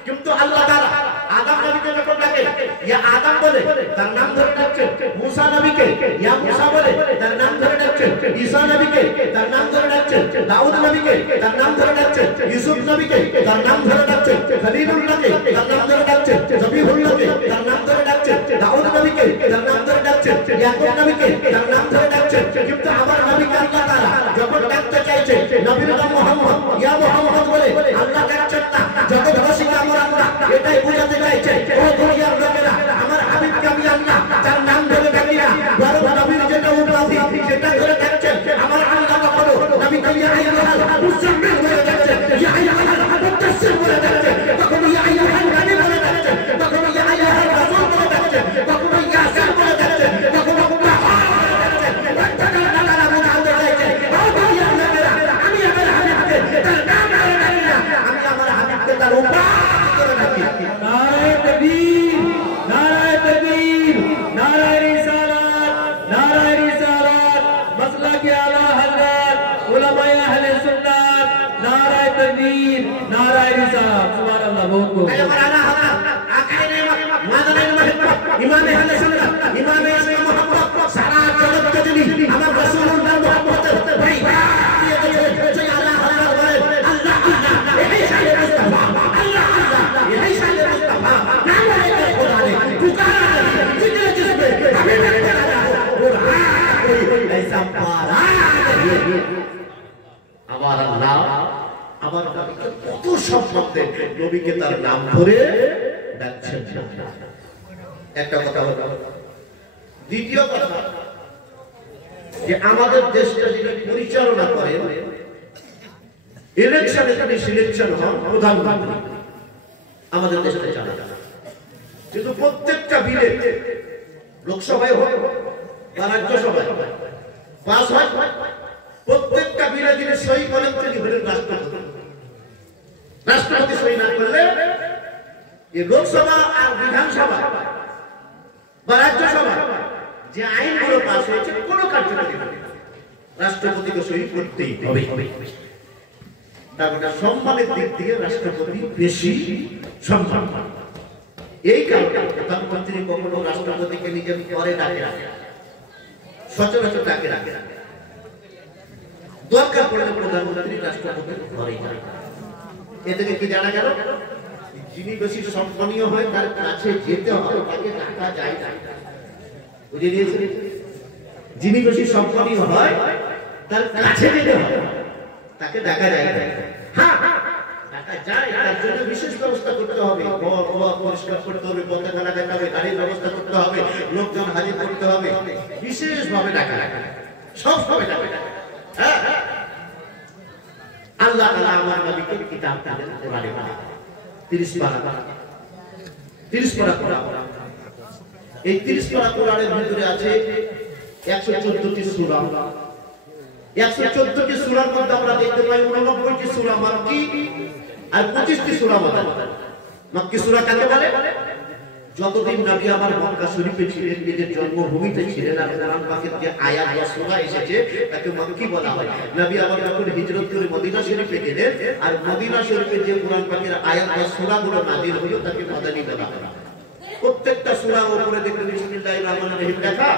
কিন্তু আল্লাহ তাআলা আদম নবীকে যখন ডাকে ইয়া আদম বলে তার নাম ধরে ডাকছে, মুসা নবীকে ইয়া মুসা বলে তার নাম ধরে ডাকছে, ঈসা নবীকে তার নাম ধরে ডাকছে, দাউদ নবীকে তার নাম ধরে ডাকছে, ইউসুফ নবীকে তার নাম ধরে ডাকছে, খলিলুল্লাহকে তার নাম ধরে ডাকছে, জবিহুল্লাহকে তার নাম ধরে ডাকছে, দাউদ নবীকে তার নাম ধরে ডাকছে, ইয়াকুব নবীকে তার নাম ধরে ডাকছে। কিন্তু আমার নবীকে আল্লাহ তাআলা যখন ডাকতে চাইছে নবীর নাম মুহাম্মদ, ইয়া মুহাম্মদ বলে আল্লাহ ডাকছেন না, জগৎবাসীকে আমার আল্লাহ এটাই বোঝাতে চাইছে, ও দুনিয়ার লোকেরা আমার হাবিবকে আমি আল্লাহ তার নাম ধরে ডাকি না, বরং নবীর যেটা উপাধি সেটা ধরে ডাকছেন। আমার আল্লাহ বলো নবীকে ইয়া আইয়ুহাল মুজাম্মিল বলে ডাকছেন, ইয়া আইয়ুহাল মুদাসসির বলে ডাকছেন, তখন ইয়া আইয়ুহাল নবী বলে ডাকছেন, তখন ইয়া আইয়ুহাল রাসূল বলে ডাকছেন, তখন ইয়াসিন বলে ডাকছেন, তখন ইমামে আহলে সুন্নাত ইমামে ইসলাম মুহাম্মদ সারা জগৎ কে যিনি আমার রাসূলুল্লাহ মুহাম্মদের ভাই দিয়ে দিয়েছেন, সেই আল্লাহ আল্লাহ বলেন আল্লাহ আল্লাহ এই শানে মুস্তাফা, আল্লাহ আল্লাহ এই শানে মুস্তাফা, নাম বলে কোরআনে পুকারা জিকির জিসবে আমি বলতে কুরআন কোই ऐसा पारा। আমার আল্লাহ আমার নবীকে কত সম্মানে নবীকে তার নাম ধরে ডাকছেন। একটা কথা হলো, দ্বিতীয় কথা যে আমাদের দেশটা যিনি পরিচালনা করেন, ইলেকশনে তিনি সিলেকশন হন প্রধানমন্ত্রী আমাদের দেশে চালা, কিন্তু প্রত্যেকটা বিলে লোকসভায় হোক বা রাজ্যসভায় পাস হয়, প্রত্যেকটা বিলে যিনি সই করেন তিনি হলেন রাষ্ট্রপতি। রাষ্ট্রপতি সই না করলে এই লোকসভা আর বিধানসভা বা রাজ্যসভা যে আইনগুলো পাস হয়েছে কোনো কার্যকরী হবে না, রাষ্ট্রপতিকে সই করতেই হবে। তার মানে সম্মানের দিক থেকে রাষ্ট্রপতি বেশি সম্মান পান। এই কারণে প্রধানমন্ত্রী কখনো রাষ্ট্রপতিকে নিজের ঘরে ডাকে রাখে, সচরাচর ডাকে রাখে, দরকার পড়লে প্রধানমন্ত্রী রাষ্ট্রপতির ঘরে যায়। এ থেকে কি জানা গেল? যিনি বেশি সম্মানীয় হয় তার কাছে যেতে হবে, তাকে ডাকা যায় না। বুঝে নিয়েছেন? যিনি বেশি সম্মানীয় হয় তার কাছে যেতে হবে, তাকে ডাকা যায় না। হ্যাঁ, ডাকা যায়, তার জন্য বিশেষ ব্যবস্থা করতে হবে, ঘর পরিষ্কার করতে হবে, পতাকা লাগাতে হবে, গাড়ির ব্যবস্থা করতে হবে, লোকজন হাজির করতে হবে, বিশেষভাবে ডাকা লাগে, সবভাবে ডাকা। হ্যাঁ, আল্লাহ তাআলা আমার নবীকে কিতাব দিলেন কোরআনে পাক 30 পারা কোরআন। এই 30 পারা কোরআনের ভিতরে আছে 114টি সূরা। 114টি সূরার মধ্যে আমরা দেখতে পাই 89টি সূরা মাক্কি আর 25টি সূরা মাদানী। মাক্কি সূরা কাকে বলে? যতদিন নবী আমার মক্কা শরীফে ছিলেন, নিজের জন্মভূমিতে ছিলেন, আর কোরআন পাকের যে আয়াত বা সূরা এসেছে তাকে মাক্কি বলা হয়। নবী আমার যখন হিজরত করে মদিনা শরীফে গেলেন, আর মদিনা শরীফে যে কোরআন পাকের আয়াত বা সূরাগুলো নাযিল হলো তাকে মাদানী বলা হয়। প্রত্যেকটা সূরার উপরে দেখবেন বিসমিল্লাহির রহমানির রহিম লেখা,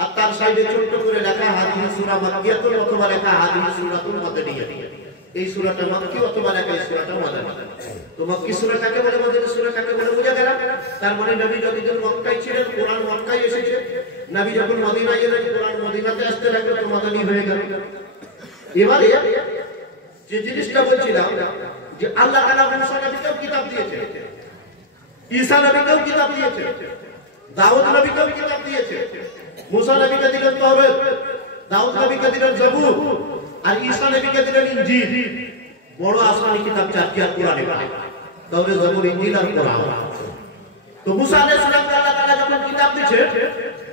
আর তার সাইডে ছোট করে লেখা হাদিহি সূরা মাক্কিয়াতুন অথবা লেখা হাদিহি সূরাতুন মাদানিয়া। এই সূরাটা মাক্কি অথবা লেখা এই সূরাটা মাদানী। তো মাক্কি সূরা কাকে বলে, মাদানী সূরা কাকে বলে বোঝা গেল? তার মানে নবী যতদিন মক্কায় ছিলেন কোরআন মক্কায় এসেছে, নবী যখন মদিনায় এলেন কোরআন মদিনাতে আসতে লাগলো, তো মাদানী হয়ে গেল। এবারে যে জিনিসটা বলছিলাম যে আল্লাহ তাআলা মুসা নবীকেও কিতাব দিয়েছে, ঈসা নবীকেও কিতাব দিয়েছে, দাউদ নবীকেও কিতাব দিয়েছে। মুসা নবীকে দিলেন তাওরাত, দাউদ নবীকে দিলেন জবুর, আর ঈসা নবীকে দিলেন ইনজিল। বড় আসমানি কিতাব চারটি আর কোরআনে পাক, তাওরাত, জবুর, ইনজিল আর কোরআন। তো মুসা আলাইহিস সালাম আল্লাহ তাআলা যখন কিতাব দিয়েছে,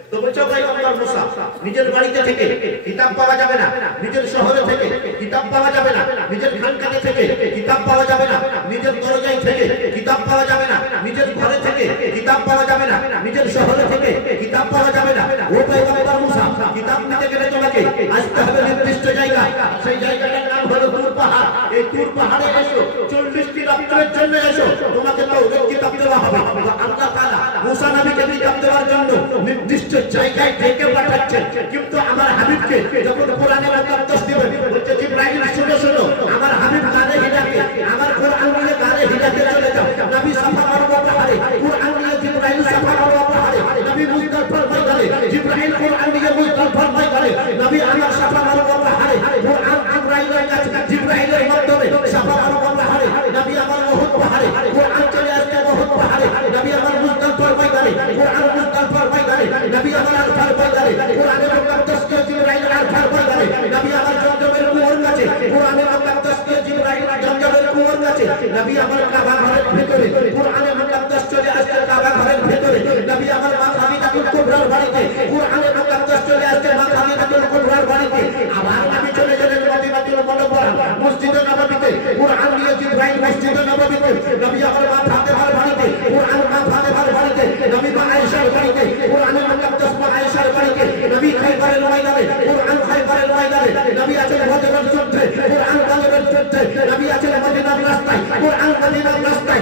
তো বলছে পয়গম্বর মুসা নিজের বাড়িতে থেকে কিতাব পাওয়া যাবে না, নিজের শহরে থেকে কিতাব পাওয়া যাবে না, নিজের খানকানে থেকে কিতাব পাওয়া যাবে না, নিজের দরজায় থেকে কিতাব পাওয়া যাবে না, নিজের ঘরে থেকে কিতাব পাওয়া যাবে না, নিজের শহরে থেকে কিতাব পাওয়া যাবে না। ও পয়গম্বর মুসা, কিতাব নিতে গেলে তোমাকে আসতে হবে নির্দিষ্ট জায়গা, সেই জায়গাটার নাম হলো তুর পাহাড়। এই তুর পাহাড়ে এসো, 40টি রাত্রের জন্য এসো, তোমাকে তাওরাত কিতাব দেওয়া হবে। আল্লাহ তাআলা মুসা নবীকে কিতাব দেওয়ার জন্য নির্দিষ্ট জায়গায় ডেকে পাঠাচ্ছেন, কিন্তু আমার হাবিবকে যখন কোরআনে মুকাদ্দাস দিবেন, বলছে জিবরাইল শুনো শুনো, আমার হাবিব গানে হিরাতে, আমার কোরআন নিয়ে গানে হিরাতে চলে যাও। নবী সাফা মারওয়া পাহাড়ে কোরআন নিয়ে জিবরাইল সাফা মারওয়া পাহাড়ে, নবী মুজদালিফার ময়দানে জিবরাইল কোরআন নিয়ে মুজদালিফার ময়দানে, নবী আমার সাফা মারওয়া পাহাড়ে কোরআন জিবরাইলের কাছে, জিবরাইলের মাধ্যমে সাফা মারওয়া পাহাড়ে, নবী আমার উহুদ পাহাড়ে কোরআন চলে আসছে উহুদ পাহাড়ে, নবী আমার মুজদালিফার ময়দানে কোরআন মুজদালিফার ময়দানে, নবী আমার আরফার ময়দানে কোরআনে মুকাদ্দাস কে জিবরাইল আরফার ময়দানে, নবী আমার জমজমের কুয়ার কাছে কোরআনে মুকাদ্দাস কে জিবরাইল জমজমের কুয়ার কাছে, নবী আমার কাবা ঘরের ভিতরে কোরআনে মুকাদ্দাস চলে আসছে কাবা ঘরের ভিতরে, নবী আমার মা খাদিজাতুল কুবরার বাড়িতে কোরআনে মুকাদ্দাস চলে আসছে মা খাদিজাতুল কুবরার বাড়িতে। আবার নবী চলে গেলেন মদিনাতুল মুনাওয়ারা মসজিদে নববীতে কোরআন নিয়ে জিবরাইল মসজিদে নববীতে, নবী আমার মা ফাতেমার বাড়িতে কোরআন মা ফাতেমার বাড়িতে, নবী মা আয়েশার বাড়িতে কোরআনে মুকাদ্দাস মা আয়েশার বাড়িতে, নবী খাইবারের ময়দানে কোরআন খাইবারের ময়দানে, নবী আছেন বদরের যুদ্ধে কোরআন বদরের যুদ্ধে, নবী আছেন মদিনার রাস্তায় কোরআন মদিনার রাস্তায়।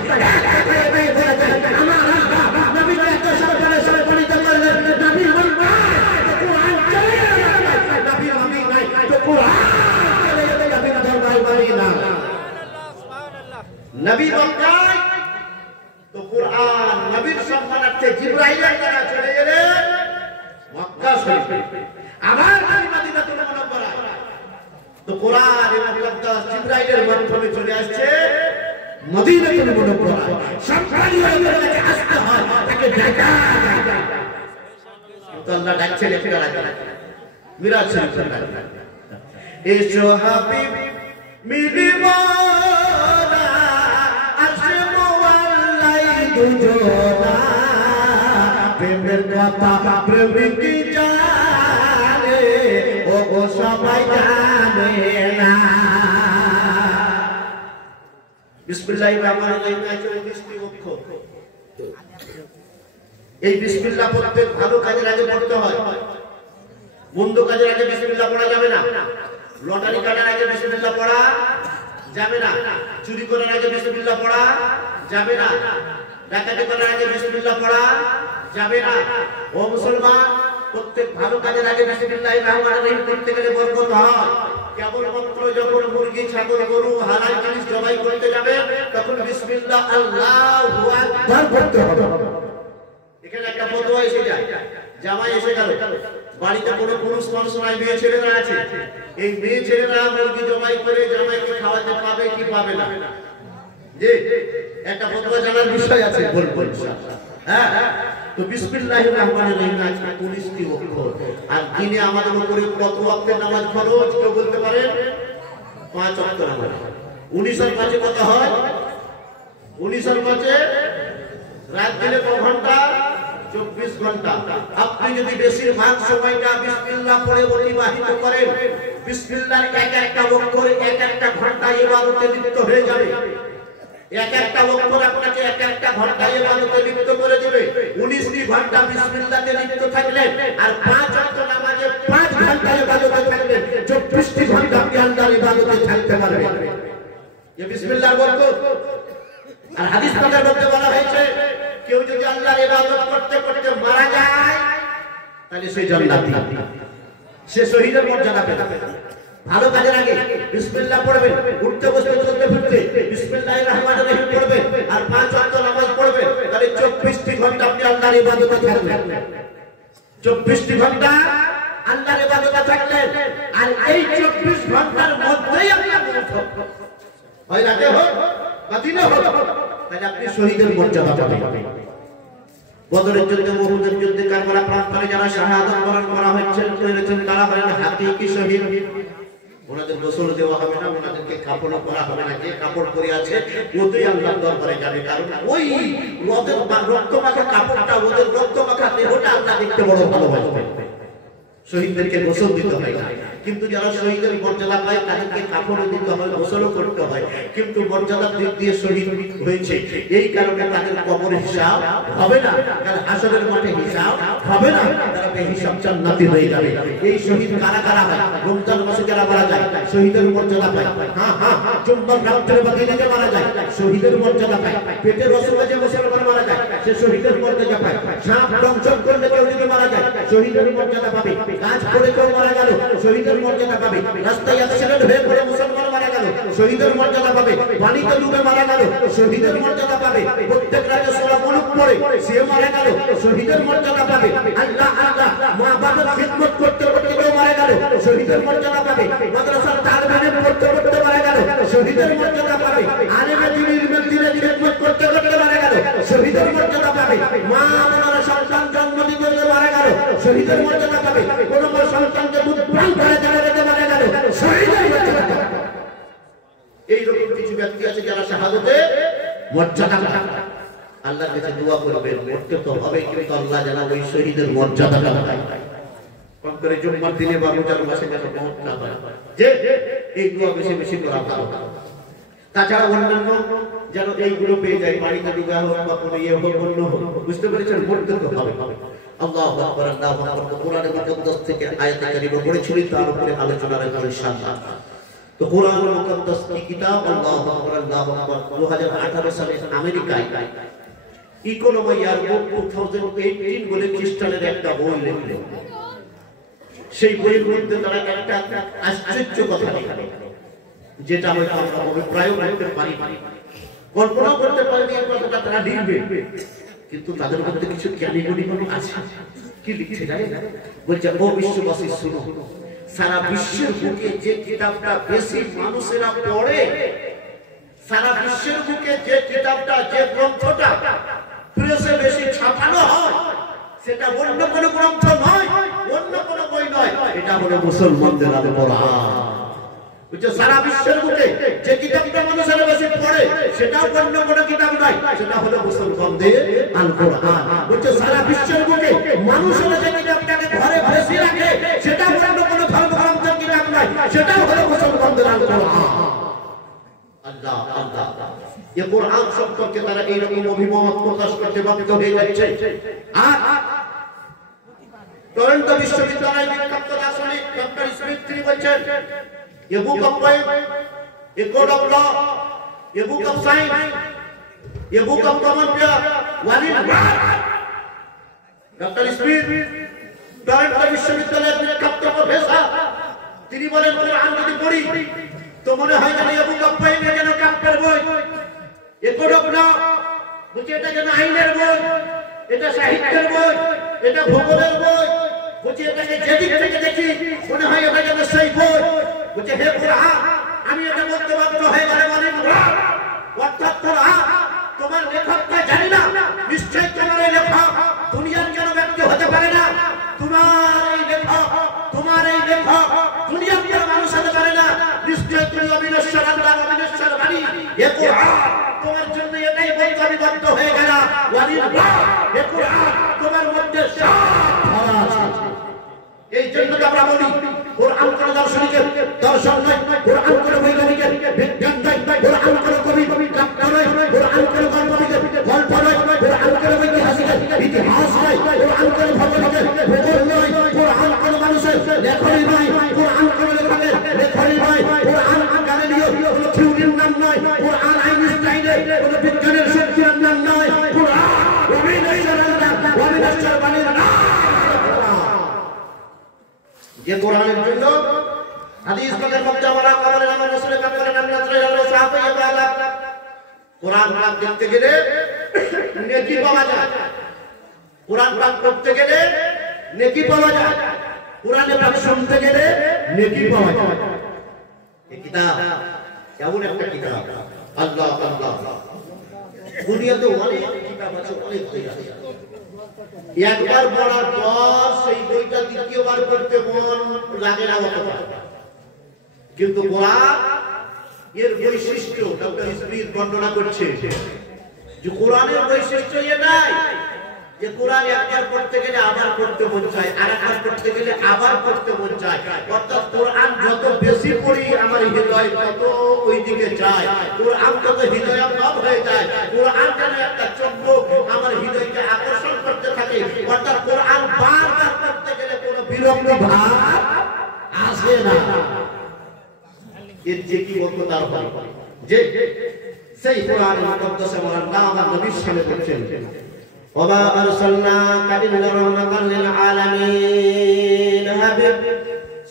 আমার নবী একটা সরকারের সরকারিতে বললেন নবী বলবা কোরআন চলে নবী নবী নাই তো কোরআন চলে যাবে, নবী দরবার বাড়ি না নবী মক্কায় তো কোরআন নবীর সম্মানার্থে জিবরাইলের দ্বারা চলে গেলেন মক্কা শরীফে। আবার নবী মদিনাতুল মুনাওয়ারা তো কোরআন মুকাদ্দাস জিবরাইলের মাধ্যমে চলে আসছে মদিনাতুল মুনাওয়ারা। সরকারি ওইখানে আসতে হয় তাকে ডাকা তো আল্লাহ ডাকছে লেখা রাখা মিরাজ শরীফের ডাকা, এসো হাবিব মিলিমনা আসে মোয়াল্লাই দুজনা, প্রেমের কথা প্রেমিক জানে ও সবাই জানে না। বিসমিল্লাহির রহমানির রহিম 24টি অক্ষর। এই বিসমিল্লাহ প্রত্যেক ভালো কাজের আগে পড়তে হয়, মন্দ কাজের আগে বিসমিল্লাহ পড়া যাবে না। লটারি কাটার আগে বিসমিল্লাহ পড়া যাবে না, চুরি করার আগে বিসমিল্লাহ পড়া যাবে না, ডাকাতি করার আগে বিসমিল্লাহ পড়া যাবে না। ও মুসলমান, প্রত্যেক ভালো কাজের আগে বিসমিল্লাহির রহমানির রহিম পড়তে গেলে বরকত হয়। কেবলমাত্র যখন মুরগি ছাগল গরু হালাল জিনিস জবাই করতে যাবে তখন বিসমিল্লাহ আল্লাহু আকবার পড়তে হবে। এখানে একটা ফতোয়া এসে যায়, জামাই এসে গেল, বাড়িতে কোনো পুরুষ মানুষ নাই, মেয়ে ছেলেরা আছে, এই মেয়ে ছেলেরা মুরগি জবাই করে জামাইকে খাওয়াতে পাবে কি পাবে না? যে একটা ফতোয়া জানার বিষয় আছে, বলবো ইনশাআল্লাহ। হ্যাঁ, তো বিসমিল্লাহির রহমানির রহিম 19টি অক্ষর। আর দিনে আমাদের উপরে কত ওয়াক্তের নামাজ ফরজ কেউ বলতে পারে? 5 ওয়াক্ত নামাজ। 19 আর 5 কত হয়? 19 আর 5 রাত দিনে 9 ঘন্টা 24 ঘন্টা। আপনি যদি বেশিরভাগ সময়টা বিসমিল্লাহ পড়ে অতিবাহিত করেন, বিসমিল্লাহর এক একটা অক্ষর এক একটা ঘন্টা ইবাদতে লিপ্ত হয়ে যাবে। এক একটা অক্ষর আপনাকে এক একটা ঘন্টা ইবাদতে লিপ্ত করে দিবে। 19টি ঘন্টা বিসমিল্লাহতে লিপ্ত থাকলেন আর 5 ওয়াক্ত নামাজে 5 ঘন্টা ইবাদতে থাকলেন, 24টি ঘন্টা আপনি আল্লাহর ইবাদতে থাকতে পারবেন। এই বিসমিল্লাহর বরকত। আর হাদিস পাকের মধ্যে বলা হয়েছে কেউ যদি আল্লাহর ইবাদত করতে করতে মারা যায় তাহলে সে জান্নাতি, সে শহীদের মর্যাদা পেবে। ভালো কাজের আগে বিসমিল্লাহ পড়বেন, উঠতে বসতে চলতে ফিরতে বিসমিল্লাহির রহমানির রহিম পড়বেন আর 5 ওয়াক্ত নামাজ পড়বেন, তাহলে 24টি ঘন্টা আপনি আল্লাহর ইবাদতে থাকবেন। 24টি ঘন্টা আল্লাহর ইবাদতে থাকলেন আর এই 24 ঘন্টার মধ্যেই আপনি হয় রাতে হোক বা দিনে হোক তাহলে আপনি শহীদের মর্যাদা পাবেন। বদরের যুদ্ধে, উহুদের যুদ্ধে, কারবালা প্রান্তরে যারা শাহাদাত বরণ করা হয়েছেন তারা হলেন হাকিকি শহীদ। ওনাদের গোসল দেওয়া হবে না, ওনাদেরকে কাপড় পরা হবে না, যে কাপড় পরে আছে ওতেই আল্লাহর দরবারে যাবে, কারণ ওই ওদের রক্তমাখা কাপড়টা, ওদের রক্তমাখা দেহটা আল্লাহ দেখতে বড় ভালোবাসবেন। শহীদদেরকে গোসল দিতে হয় না, কিন্তু যারা শহীদের মর্যাদা পায় তাদেরকে কাফন দিতে হয়, গোসলও করতে হয়, কিন্তু মর্যাদার দিক দিয়ে শহীদ হয়েছে এই কারণে তাদের কবরের হিসাব হবে না, কাল হাসরের মাঠে হিসাব হবে না, তারা বেহিসাব জান্নাতি হয়ে যাবে। এই শহীদ কারা কারা হয়? রমজান মাসে যারা মারা যায় শহীদের মর্যাদা পায়। জুম্মার রাত্রে বা দিনে মারা যায় শহীদের মর্যাদা পায়। পেটে রসুল যে মুসলমান মারা যায় সে শহীদের মর্যাদা পায়। সাপ দংশন করলে কেউ যদি মারা যায় শহীদের মর্যাদা পাবে। কাজ করে কেউ মারা গেল শহীদের মর্যাদা পাবে। রাস্তায় অ্যাক্সিডেন্ট হয়ে পড়ে মুসলমান মারা গেল শহীদের মর্যাদা পাবে। পানিতে ডুবে মারা গেল শহীদের মর্যাদা পাবে। প্রত্যেক রাতে সূরা মুলক পড়ে সে মারা গেল শহীদের মর্যাদা পাবে। আল্লাহ আল্লাহ মা বাবার খিদমত করতে করতে কেউ মারা গেল শহীদের মর্যাদা পাবে। মাদ্রাসার তালিম পড়তে পড়তে মারা গেল শহীদের মর্যাদা পাবে। আলেমে দ্বীনের মসজিদে খিদমত করতে করতে মারা গেল শহীদের মর্যাদা পাবে। মা বাবার সন্তান জন্ম দিতে মারা গেল শহীদের মর্যাদা পাবে। কোন সন্তানকে দুধ পান করে দিতে মারা গেল শহীদের মর্যাদা পাবে। এইরকম কিছু ব্যক্তি আছে যারা শাহাদাতে মর্যাদা পায়। আল্লাহর কাছে দোয়া করবেন, মরতে তো হবে কিন্তু আল্লাহ যেন ওই শহীদের মর্যাদাটা পায়। কম করে জুম্মার দিনে বা রোজার মাসে যেন মওত না হয়, যে এই দোয়া বেশি বেশি করা ভালো। তাছাড়া অন্যান্য যেন এইগুলো পেয়ে যায়, বাড়িতে বিবাহ হোক বা কোনো ইয়ে হোক অন্য হোক, বুঝতে পেরেছেন? মরতে তো হবে। আল্লাহু আকবার, আল্লাহু আকবার। কোরআনের মুকদ্দাস থেকে আয়াত কারিমা পড়েছি, তার উপরে আলোচনা রাখবো ইনশাআল্লাহ। তো কোরআনুল মুকদ্দাস কি কিতাব, আল্লাহু আকবার, আল্লাহু আকবার। 2018 সালে আমেরিকায় ইকোনমি ইয়ার বুক 2018 বলে খ্রিস্টানের একটা বই লিখল। সেই বইয়ের মধ্যে তারা একটা আশ্চর্য কথা লিখল, যেটা হয়তো আমরা অভিপ্রায় করতে পারি, কল্পনা করতে পারি এই কথাটা তারা লিখবে, কিন্তু তাদের মধ্যে কিছু জ্ঞানী গুণী আছে। কি লিখছে জানেন? বলছে, ও বিশ্ববাসী শুনো, সারা বিশ্বের বুকে যে কিতাবটা বেশি মানুষেরা পড়ে, সারা বিশ্বের বুকে যে কিতাবটা, যে গ্রন্থটা প্রেসে বেশি ছাপানো হয়, সেটা অন্য কোনো গ্রন্থ নয়, অন্য কোনো বই নয়, এটা হলো মুসলমানদের আল কোরআন। বুঝছো? সারা বিশ্বের বুকে যে কিতাবটা মানুষেরা বেশি পড়ে সেটা অন্য কোনো কিতাব নয়, সেটা হলো মুসলমানদের আল কোরআন। বুঝছো? সারা বিশ্বের বুকে মানুষেরা যে কিতাবটাকে ঘরে বেশি রাখে সেটা অন্য কোনো ধর্মগ্রন্থের কিতাব নয়, সেটা হলো মুসলমানদের আল কোরআন। আল্লাহ আল্লাহ, এই কোরআন সম্পর্কে তারা এইরকম অভিমত প্রকাশ করতে বাধ্য হয়ে যাচ্ছে। আর টরন্টো বিশ্ববিদ্যালয়ের বিখ্যাত দার্শনিক ডক্টর স্মিথ তিনি বলছেন, a book of poem, a code of law, a book of science, a book of common prayer, one in one. Doctor Smith Toronto বিশ্ববিদ্যালয়ের বিখ্যাত প্রফেসর, তিনি বলেন কোরআন যদি পড়ি তো মনে হয় যেন এ বুক অফ পোয়েম যেন কাব্যের বই, এ কোড অফ ল বুঝি এটা যেন আইনের বই, এটা সাহিত্যের বই, এটা ভূগোলের বই, বুঝি এটাকে যেদিক থেকে দেখি মনে হয় এটা যেন সেই বই। বুঝে হে কোরআন, আমি এটা বলতে বাধ্য হয়ে গেলে মানে অর্থাৎ কোরআন তোমার লেখকটা জানি না, নিশ্চয়ই তোমার এই লেখক দুনিয়ার কেন ব্যক্তি হতে পারে না, তোমার এই লেখক দুনিয়ার কেন মানুষ হতে পারে না, নিশ্চয় তুমি অবিনশ্বর আল্লাহ, অবিনশ্বর বাণী। এ কোরআন তোমার জন্য এটাই বলতে আমি বাধ্য হয়ে গেলাম, এ কোরআন তোমার মধ্যে সব আছে। এই জন্য আমরা বলি কোরআন কোন দার্শনিকের দর্শন নয়, কোরআন কোন বৈজ্ঞানিকের বিজ্ঞান নয়, কোরআন কোন কবি কাব্য নয়, কোরআন কোন গল্পবিদের গল্প নয়, কোরআন কোন ঐতিহাসিকের ইতিহাস নয়, কোরআন কোন ভৌগোলিকের ভূগোল নয়, কোরআন কোন মানুষের লেখনী নয়, কোরআন কোন লেখকের লেখনী নয়, কোরআন গালিলিও কোন থিওরির নাম নয়, কোরআন আইনস্টাইনের কোন বিজ্ঞানের শক্তির নাম নয়, কোরআন অবিনশ্বর বাণীর নাম। যে কোরআনের জন্য হাদিস পাকের মধ্যে আমরা বলেন, আমরা রাসূলের কাছে বলেন, আমরা রাসূলের সাহাবায়ে কেরাম কোরআন পাক দেখতে গেলে নেকি পাওয়া যায়, কোরআন পাক পড়তে গেলে নেকি পাওয়া যায়, কোরআন পাক শুনতে গেলে নেকি পাওয়া যায়। এই কিতাব কেমন একটা কিতাব, আল্লাহ আল্লাহ। দুনিয়াতে অনেক কিতাব আছে, অনেক বই আছে, একবার পড়ার পর সেই বইটা দ্বিতীয়বার পড়তে মন লাগে না অতটা, কিন্তু কোরআন এর বৈশিষ্ট্য ডক্টর স্মিথ বর্ণনা করছে যে কোরআনের বৈশিষ্ট্য এটাই যে কোরআন একবার পড়তে গেলে আবার পড়তে মন চায়, আরেকবার পড়তে গেলে আবার পড়তে মন চায়। অর্থাৎ কোরআন যত বেশি পড়ি আমার হৃদয় তত ওই দিকে যায়, কোরআন তত হৃদয় ভাব হয়ে যায়। কোরআন যেন একটা চুম্বক আমার হৃদয়কে আকর্ষণ করতে থাকে। অর্থাৎ কোরআন বারবার পড়তে গেলে কোনো বিরক্তি ভাব আসে না। এর যে কি বলতো তার যে সেই কোরআন মুকদ্দাসে আমার নাম আর নবীর সামনে বলছেন, ওয়া আরসালনাকা ইল্লা রাহমাতাল লিল আলামিন। হাবিব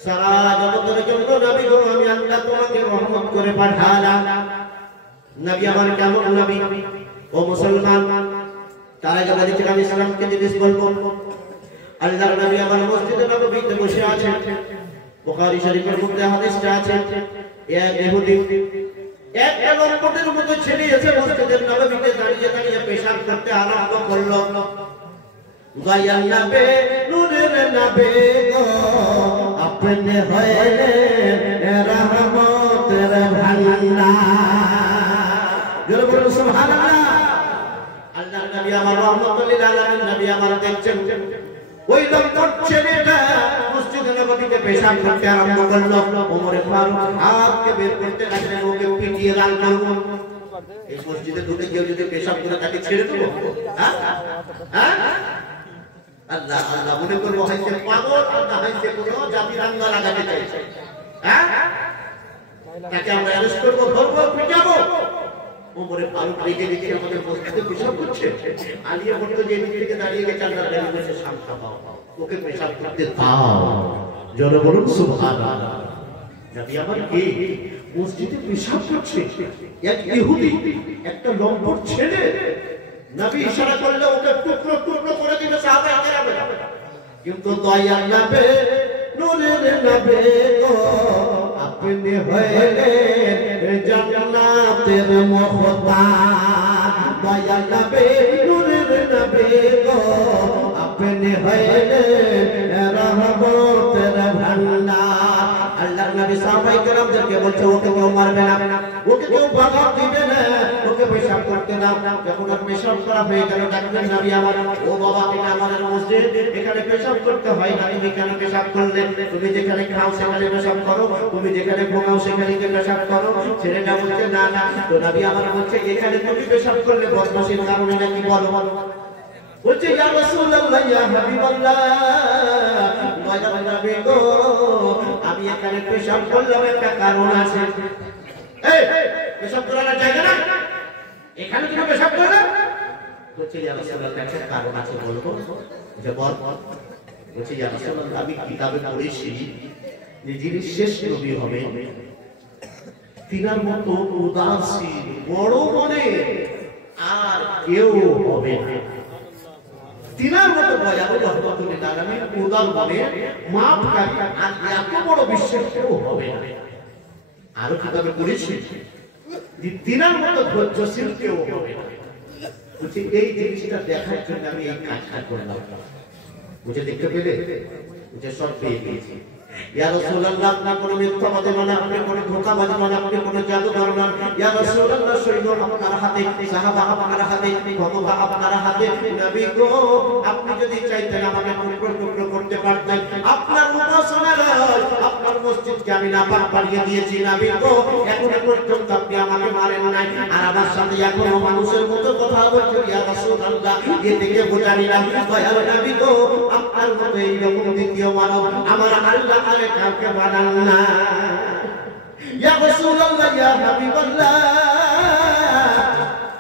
সারা জগতের জন্য নবী গো আমি আল্লাহ তোমাকে রহমত করে পাঠালাম। নবী আমার কেমন নবী? ও মুসলমান, তারা যারা দেখেন আমি ইসলামকে জিনিস বলবো। আল্লাহর নবী আমার মসজিদে নববীতে বসে আছেন। বুখারী শরীফের মধ্যে হাদিসটা আছে, এক ইহুদি এক লম্পটের মতো ছেলে এসে মসজিদের নববীতে দাঁড়িয়ে দাঁড়িয়ে পেশাব করতে আরম্ভ করলো। দয়াল নবী নূরের নবী গো আপনি হইলেন রহমতের ভান্ডার। জোরে বলুন সুবহানাল্লাহ। আল্লাহর নবী আমার রহমতুল লিল আলামিন নবী আমার দেখছেন ওই লম্পট ছেলেটা মসজিদে নববীতে পেশাব করতে আরম্ভ করলো। ওমর ফারুক হাতকে বের করতে লাগলেন, ওকে পিটিয়ে লাল করবো। এই মসজিদে ঢুকে কেউ যদি পেশাব করে তাকে ছেড়ে দেবো? আল্লাহ আল্লাহ মনে করবো হয়তো পাগল, আল্লাহ হয়তো কোনো জাতি রাঙ্গা লাগাতে চাইছে। তাকে আমরা অ্যারেস্ট করবো, ধরবো, পিটাবো। ওমর ফারুক রেগে রেগে আমাদের মসজিদে পেশাব করছে। আলিয়া বলতো যে এদিক থেকে দাঁড়িয়ে গেছে, আল্লাহ দাঁড়িয়ে গেছে, শান্ত হও, ওকে পেশাব করতে দাও। জোরে বলুন সুবহানাল্লাহ। নবী আমার কি মসজিদে পেশাব করছে, এক ইহুদি একটা লম্পট ছেলে। নবী ইশারা করলে ওকে টুকরো টুকরো করে দিবে সাহাবায়ে কেরামেরা। কিন্তু দয়াল নবী নূরের নবী গো আপনি হইলেন জান্নাতের মুখতার। দয়াল নবী নূরের নবী গো আপনি হইলেন রহমতের ভান্ডার। আল্লাহর নবী সাহাবায়ে কেরামদেরকে বলছে ওকে কেউ মারবে না, ওকে কেউ বাধা দিবে না, ওকে পেশাব করতে দাও। যখন পেশাব করা হয়ে গেল ডাকলেন নবী আমার, ও বাবা এটা আমাদের মসজিদ, এখানে পেশাব করতে হয় না। তুমি কেন পেশাব করলে? তুমি যেখানে খাও সেখানে পেশাব করো, তুমি যেখানে ঘুমাও সেখানে পেশাব করো। ছেলেটা বলছে না না। তো নবী আমার বলছে এখানে তুমি পেশাব করলে বদমাশির কারণে নাকি? বলো বলো। বলছে ইয়া রাসূলুল্লাহ ইয়া হাবিবাল্লাহ, দয়াল নবী গো আমি এখানে পেশাব করলাম একটা কারণ আছে। এই পেশাব করার জায়গা না, এখানে তুমি পেশাব করলে? বলছে ইয়া রাসূলুল্লাহ একটা কারণ আছে, বলবো? যে বল। বলছে ইয়া রাসূলুল্লাহ আমি কিতাবে পড়েছি যে যিনি শেষ নবী হবে তিনার মতো উদাসীন বড় মনে আর কেউ হবে না। তিনার মতো দয়ালু রহমতুল লিল আলামিন উদার মনে মাপকারী আর এত বড় বিশ্বের কেউ হবে না। আরো কিতাবে পড়েছি যে তিনার মতো ধৈর্যশীল কেউ হবে না। বলছি এই জিনিসটা দেখার জন্য আমি এই কাজটা করলাম। বুঝে দেখতে পেলে? বুঝে সব পেয়ে গিয়েছি। ইয়া রাসূলুল্লাহ আপনি কোন মিথ্যাবাদী নন, আপনি কোন ধোঁকাবাজ নন, আপনি কোন জাদুকর নন। ইয়া রাসূলুল্লাহ শরীর আপনার হাতে, সাহাবা আপনার হাতে, ক্ষমতা আপনার হাতে। নবী গো আপনি যদি চাইতেন আমাকে টুকরো টুকরো করতে পারতেন। আপনার উপাসনার আপনার মসজিদকে আমি নাপাক বানিয়ে দিয়েছি। নবী গো এখনো পর্যন্ত আপনি আমাকে মারেন নাই, আর আমার সাথে এখনো মানুষের মতো কথা বলছেন। ইয়া রাসূলুল্লাহ এ থেকে বোঝানি না দয়াল নবী গো আপনার মতো এইরকম দ্বিতীয় মানব আমার আল্লাহ আরে কাউকে বানান না। ইয়া রাসূলুল্লাহ ইয়া হাবিবাল্লাহ।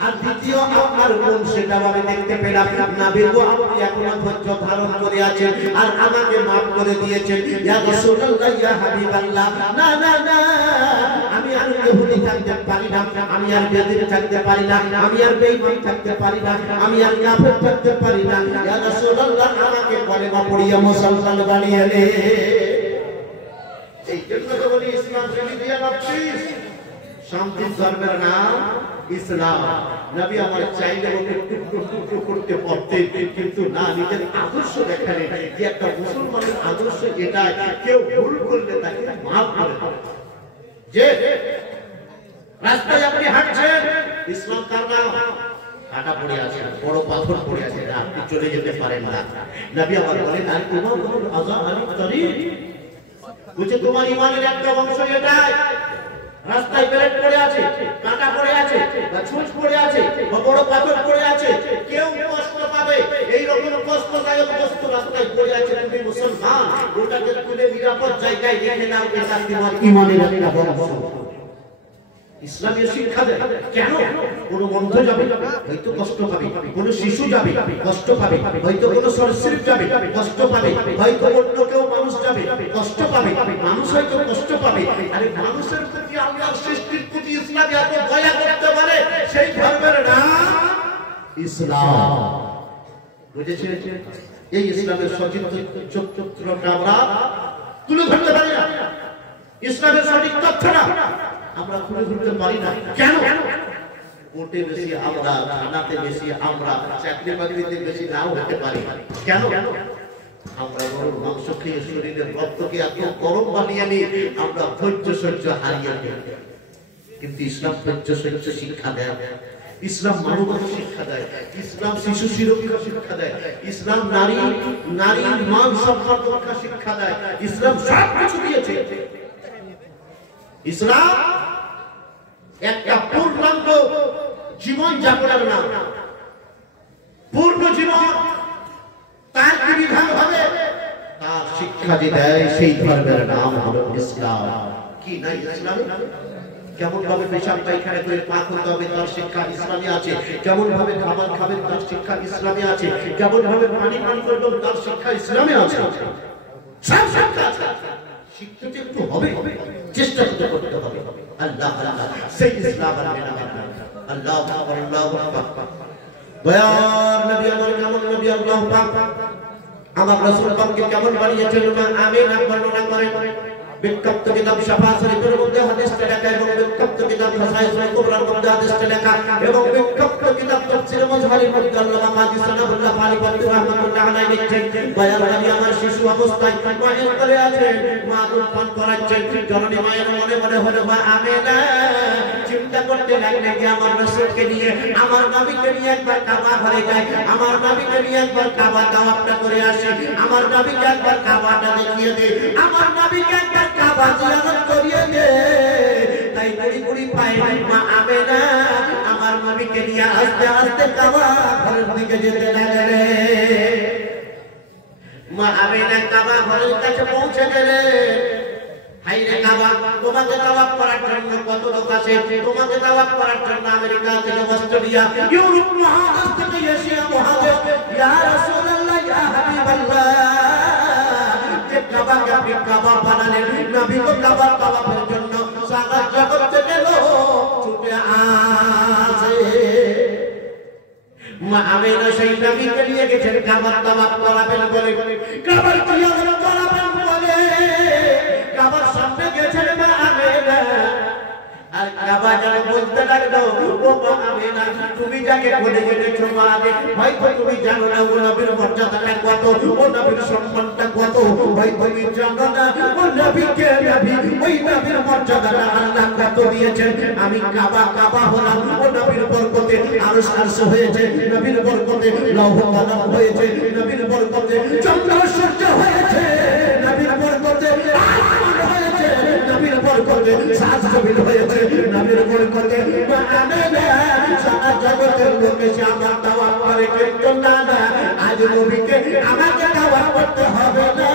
আর দ্বিতীয় আপনার গুণ সেটা আমি দেখতে পেলাম। নবী গো আপনি এখনো ধৈর্য ধারণ করে আছেন আর আমাকে maaf করে দিয়েছেন। ইয়া রাসূলুল্লাহ ইয়া হাবিবাল্লাহ। না না না আমি আর ইহুদি থাকতে পারি না, আমি আর বেঈমান থাকতে পারি না, আমি আর বেঈমান থাকতে পারি না, আমি আর কাফের থাকতে পারি না। ইয়া রাসূলুল্লাহ আমাকে কলেমা পড়িয়ে মুসলমান বানিয়ে দে। এই জন্য তো বলি ইসলাম রিলিজিয়ন অফ পিস, শান্তির ধর্মের নাম ইসলাম। নবী আমার চাইলে ওকে টুকরো টুকরো করতে পারতেন, কিন্তু না, নিজের আদর্শ দেখালে যে একটা মুসলমানের আদর্শ এটা কেউ ভুল করলে তাকে মাফ করে দেয়। যে রাস্তায় আপনি হাঁটছেন ইসলাম তার নাম, কাটা পড়ে আছে, বড় পাথর পড়ে আছে, আপনি চলে যেতে পারেন না। নবী আমার বলেন আর তোমার কোন আযা আলী তরিক, বুঝে তোমার ইমানের একটা অংশ এটাই, রাস্তায় পেরেক পড়ে আছে, কাটা পড়ে আছে, বা ছুঁচ পড়ে আছে, বা বড় পাথর পড়ে আছে, কেউ কষ্ট পাবে এই রকম কষ্টদায়ক বস্তু রাস্তায় পড়ে আছে, তুমি মুসলমান ওটাকে তুলে নিরাপদ জায়গায় রেখে দাও, এটা তোমার ইমানের একটা অংশ। ইসলামের শিক্ষা দেয় কেন? কোন বন্ধ যাবে হয়তো কষ্ট পাবে, কোন শিশু যাবে কষ্ট পাবে, হয়তো কোন সরীসৃপ যাবে কষ্ট পাবে, হয়তো অন্য কেউ মানুষ যাবে কষ্ট পাবে, মানুষ হয়তো কষ্ট পাবে। আরে মানুষের প্রতি আল্লাহর সৃষ্টির প্রতি ইসলাম এত দয়া করতে পারে, সেই ধর্মের নাম ইসলাম। বুঝেছেন? এই ইসলামের সচিত্র চরিত্রটা আমরা তুলে ধরতে পারি না, ইসলামের সঠিক তথ্যটা আমরা তুলে ধরতে পারি না। কেন? কোর্টে বেশি আমরা, থানাতে বেশি আমরা, চাকরি বাকরিতে বেশি নাও হতে পারি। কেন? আমরা গরুর মাংস খেয়ে শরীরের রক্তকে এত গরম বানিয়ে নিই, আমরা ধৈর্য সহ্য হারিয়ে নিই। কিন্তু ইসলাম ধৈর্য সহ্য শিক্ষা দেয়, ইসলাম মানবতা শিক্ষা দেয়, ইসলাম শিশু সুরক্ষা শিক্ষা দেয়, ইসলাম নারীর মান সম্মান রক্ষা শিক্ষা দেয়, ইসলাম সব কিছু দিয়েছে। ইসলাম একটা পূর্ণাঙ্গ জীবন যাপনের নাম, পূর্ণ জীবন তার কি বিধান হবে, তার শিক্ষা যে দেয় সেই ধর্মের নাম হলো ইসলাম। কি নাই ইসলাম? কেমন ভাবে পেশাব পায়খানা করে পাক হতে হবে তার শিক্ষা ইসলামে আছে, কেমন ভাবে খাবার খাবেন তার শিক্ষা ইসলামে আছে, কেমন ভাবে পানি পান করবেন তার শিক্ষা ইসলামে আছে। সব শিক্ষা আছে, শিখতে একটু হবে, চেষ্টা করতে হবে। আল্লাহ আল্লাহ সেই ইসলাম আর মেনে আল্লাহ আকবার, আল্লাহু আকবার। দয়ার নবী আমার কেমন নবী আল্লাহ পাক আমার রাসূল পাককে কেমন বানিয়েছেন, আমিন বর্ণনা করেন। বিখ্যাত কিতাব শাফা শরীফের মধ্যে হাদিসটা লেখা, এবং বিখ্যাত কিতাব রাসায়েল কুবরার মধ্যে হাদিসটা লেখা, এবং বিখ্যাত কিতাব তাফসীর মুজহারির মধ্যে আল্লামা কাজী সানাউল্লাহ ফারিবাতি রাহমাতুল্লাহ আলাইহি লিখছেন, দয়ার নবী আমার শিশু অবস্থায় মায়ের কোলে আছেন, মা দুধ পান করাচ্ছেন, জননী মায়ের মনে মনে হলো মা আমেনা চিন্তা করতে লাগলেন যে আমার রাসূলকে নিয়ে, আমার নবীকে নিয়ে একবার কাবা ঘরে যাই, আমার নবীকে নিয়ে একবার কাবা তাওয়াফটা করে আসি, আমার নবীকে একবার কাবাটা দেখিয়ে দে, আমার নবীকে একবার কাবা জিয়ারত করিয়ে দে। তাই কুড়ি পায়ে মা আমেনা আমার নবীকে নিয়ে আস্তে আস্তে কাবা ঘরের দিকে যেতে লাগলেন। মা আমেনা কাবা ঘরের কাছে পৌঁছে গেলেন। হাইরে কাবা, তোমাকে তাওয়াফ করার জন্য কত লোক আছে, তোমাকে তাওয়াফ করার জন্য আমেরিকা থেকে, অস্ট্রেলিয়া, ইউরোপ মহাদেশ থেকে, এশিয়া মহাদেশ, ইয়া রাসূলুল্লাহ ইয়া হাবিবাল্লাহ, যে কাবাকে আপনি কাবা বানালেন, নবী তো কাবার তাওয়াফের জন্য সারা জগৎ থেকে লোক ছুটে আসে। মা আমেনা সেই নবীকে নিয়ে গেছেন কাবার তাওয়াফ করাবেন বলে, কাবার জিয়ারত করাবেন বলে, কাবার সামনে গেছেন মা আমেনা। আর কাবা যারা বলতে লাগলো, ও মা আমেনা তুমি যাকে বলে গেছো মা আমেনা, হয়তো তুমি জানো না ও নবীর মর্যাদাটা কত, ও নবীর সম্মানটা কত, হয়তো তুমি জানো না ও নবীকে নবী, ওই নবীর মর্যাদাটা আল্লাহ কত দিয়েছেন। আমি কাবা হলাম, ও নবীর বরকতে আরশ আরশ হয়েছে, নবীর বরকতে লৌহ কলম হয়েছে, নবীর বরকতে চন্দ্র সূর্য হয়েছে, নবীর বরকতে আসমান হয়েছে, নবীর বরকতে সাত জমিন হয়েছে, নবীর বরকতে মা আমেনা সারা জগতের লোক এসে আমার তাওয়াফ করে। কিন্তু না না, আজ নবীকে আমাকে তাওয়াফ করতে হবে না,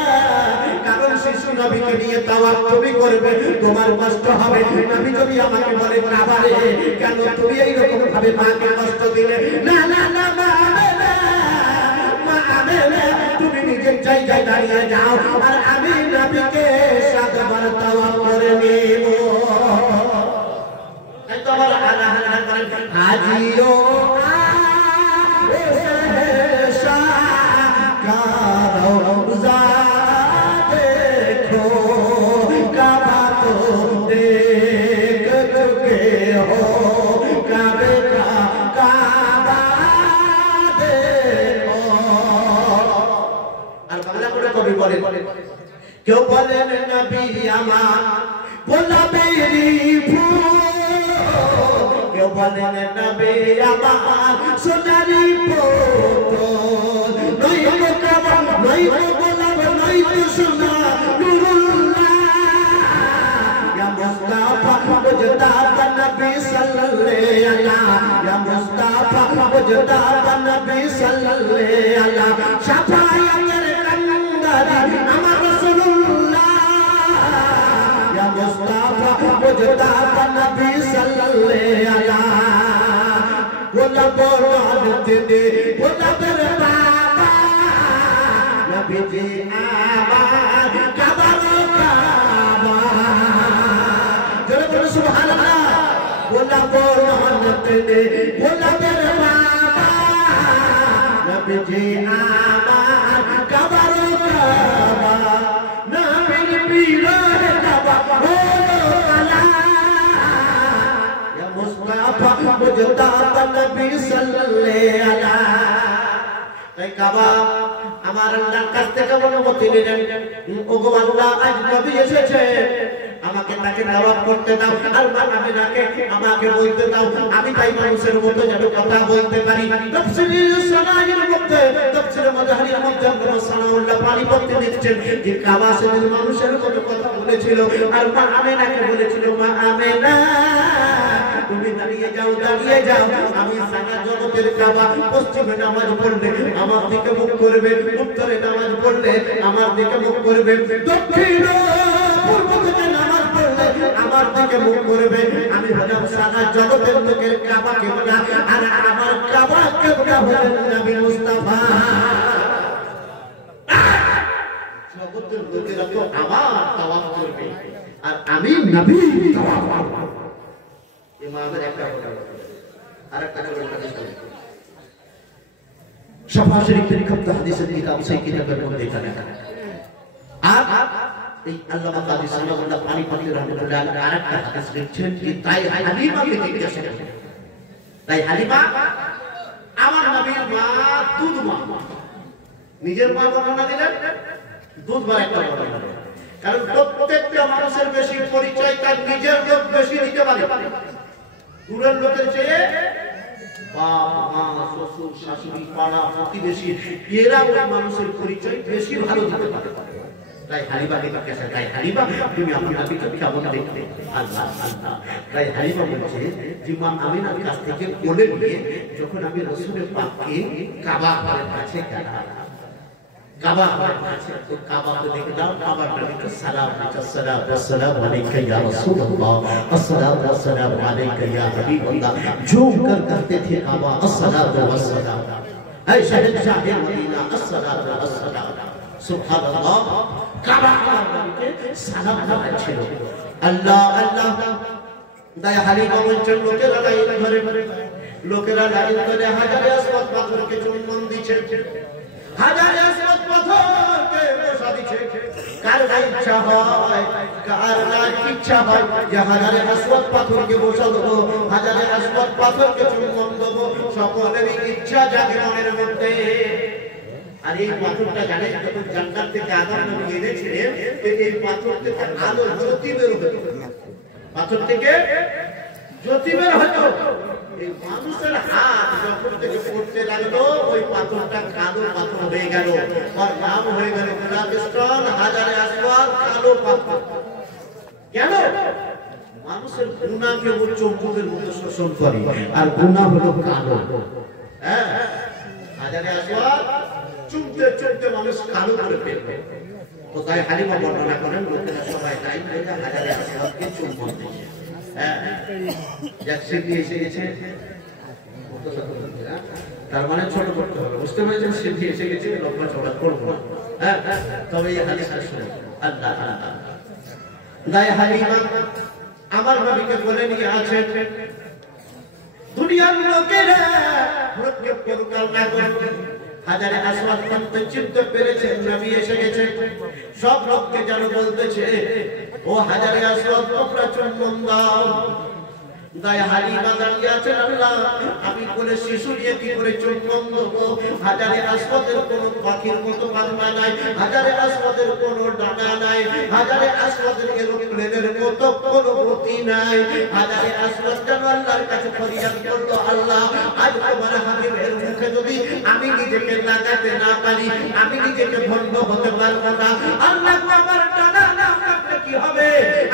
কারণ শিশু নবীকে নিয়ে তাওয়াফ তুমি করবে, তোমার কষ্ট হবে। নবী যদি আমাকে বলে কাবারে কেন তুমি এই রকম ভাবে মাকে কষ্ট দিলে, না না না মা আমেনা, মা আমেনা তুমি নিজের জায়গায় দাঁড়িয়ে যাও, আর আমি নবীকে সাতবার তাওয়াফ করে নেব। তোমার আল্লাহ আল্লাহ করেন আজিও এসা কারোজা দেখো, কাবা তো দেখ চুকে হো, কাবে কা কাবা দেখো। আর বাংলা করে কবি বলেন, কেউ বলেন নবী আমার গোলাপেরই ফুল, ও বলেন নবী আমার সোনারি পুতুল নই গো কাবা নই গো গোলাপ নই তো সোনা নুরুল্লাহ ইয়া মুস্তাফা মুজতাবা নবী সাল্লাল্লাহু আলাইহি ইয়া মুস্তাফা মুজতাবা নবী সাল্লাল্লাহু আলাইহি শাফায়াতের কান্দারি আমার রাসূলুল্লাহ ইয়া মুস্তাফা মুজতাবা নবী সাল্লাল্লাহু আলাইহি গোলাপ রাতে দে গোলাপের বাবা নবীজি আমার কাবা কাবা জোরে বলো সুবহানাল্লাহ গোলাপ রাতে দে গোলাপের বাবা নবীজি আমার কাবা কাবা নবীর পীরের কাবা হলো কালা ইয়া মুস্তাফা মুজতাবা নবী সাল্লাল্লাহু আলাইহি কাবা আমার আল্লাহর কাছ থেকে অনুমতি নিলেন ওগো আল্লাহ আজ নবী এসেছে আমাকে তাকে দাওয়াত করতে দাও আল্লাহ আমিনাকে আমাকে বলতে দাও আমি তাই মানুষের মতো যেন কথা বলতে পারি তাফসীর সানাইয়ের মধ্যে তাফসীর মাযহারির মধ্যে আল্লাহ সানাউল্লাহ পানি পড়তে লিখছেন যে কাবা সেদিন মানুষের মতো কথা বলেছিল আর মা আমিনাকে বলেছিল মা আমিনা তুমি দাঁড়িয়ে যাও আমি সারা জগতের কাবা পশ্চিমে নামাজ পড়লে আমার দিকে মুখ করবে উত্তরে নামাজ পড়লে আমার দিকে মুখ করবে দক্ষিণে পূর্ব থেকে নামাজ পড়লে আমার দিকে মুখ করবে আমি হলাম সারা জগতের লোকের কাবা কিবলা আর আমার কাবা কিবলা হলেন নবী মুস্তাফা জগতের লোকেরা তো আমার তাওয়াফ করবে আর আমি নবী তাওয়াফ করব ইমামের একটা কথা আরেকটা কথা শাফা শরীফের কিতাব হাদিসের কিতাব সেই কিতাবের মধ্যে এটা লেখা আর এই আল্লামা কাজী সানাউল্লাহ পানি পড়তে রাহমাতুল্লাহ আলাইহি আরেকটা হাদিস লিখছেন যে তাই হালিমাকে জিজ্ঞাসা করেন তাই হালিমা আমার নবীর মা দুধ মা নিজের মা বর্ণনা দিলেন দুধ মা একটা বর্ণনা কারণ প্রত্যেকটা মানুষের বেশি পরিচয় তার নিজের লোক বেশি দিতে পারে দূরের লোকের চেয়ে বাপ মা শ্বশুর শাশুড়ি পাড়া প্রতিবেশী এরা ওই মানুষের পরিচয় বেশি ভালো দিতে পারে তাই হালিমা জিজ্ঞাসা তাই হালিমা তুমি আমার নবীকে কেমন দেখতে আল্লাহ আল্লাহ তাই হালিমা বলছে যে মা আমিনার কাছ থেকে বলে নিয়ে যখন আমি রাসূলের পাককে কাবা ঘরের কাছে গেলাম কাবা ঘরের কাছে তো কাবাকে দেখলাম কাবার নবীকে সালাম আসসালামু আসসালামু আলাইকা ইয়া রাসূলুল্লাহ আসসালামু আসসালামু আলাইকা ইয়া হাবিবাল্লাহ झूम कर करते थे काबा अस्सलातु वस्सलाम ऐ शहंशाह मदीना अस्सलातु वस्सलाम सुबहानाल्लाह কাবা নবীকে সালাম জানাচ্ছিল আল্লাহ আল্লাহ তাই হালিমা বলছেন লোকেরা লাইন ধরে হাজারে আসওয়াদ পাথরকে চুম্বন দিচ্ছে হাজারে আসওয়াদ পাথরকে বসা দিচ্ছে কার ইচ্ছা হয় কার ইচ্ছা হয় যে হাজারে আসওয়াদ পাথরকে বসা দেবো হাজারে আসওয়াদ পাথরকে চুম্বন দেবো সকলেরই ইচ্ছা জাগে মনের মধ্যে আর এই পাথরটা জানেন যখন জান্নাত থেকে আদম নবী এনেছিলেন এই পাথর থেকে আলো জ্যোতি বের হতো পাথর থেকে জ্যোতি বের হতো এই মানুষের হাত যখন থেকে পড়তে লাগলো ওই পাথরটা কালো পাথর হয়ে গেল আর নাম হয়ে গেল গুলাবিস্তান হাজারে আসওয়াদ কালো পাথর কেন মানুষের গুনাহকে ও চৌম্বকের মতো শোষণ করে আর গুনাহ হলো কালো হ্যাঁ হাজারে আসওয়াদ চুমতে চুমতে মানুষ কালো করে ফেলবে তো তাই হালিমা বর্ণনা করেন লোকেরা সবাই তাই হাজারে আসওয়াদকে চুম্বন দিয়েছে হ্যাঁ যাচ্ছে দিয়ে এসে গেছে তার মানে ছোট করতে হবে বুঝতে পেরেছেন সিদ্ধি এসে গেছে লম্বা চওড়া করবো হ্যাঁ তবে এই হাদিসটা শুনে আল্লাহ আল্লাহ গায়ে হালিমা আমার নবীকে বলে নিয়ে আছেন দুনিয়ার লোকেরা প্রত্যেক পরকাল না করবে হাজারে আসওয়াদ পান্তে চিনতে পেরেছে নবী এসে গেছে সব লোককে যেন বলতেছে ও হাজারে আসওয়াদ তোমরা চুম্বন দাও গায়ে হালিমা দাঁড়িয়ে আছেন, আল্লাহ আমি কোলে শিশু নিয়ে কি করে চুম্বন দেবো? হাজারে আসওয়াদের কোনো পাখির মতো পাখনা নাই, হাজারে আসওয়াদের কোনো ডানা নাই, হাজারে আসওয়াদের এরোপ্লেনের মতো কোনো গতি নাই। হাজারে আসওয়াদ যেন আল্লাহর কাছে ফরিয়াদ করলো, আল্লাহ আজ তোমার হাবিবের মুখে যদি আমি নিজেকে লাগাতে না পারি, আমি নিজেকে ভণ্ড হতে পারবো না। আল্লাহ আমার ডানা না থাকলে কি হবে,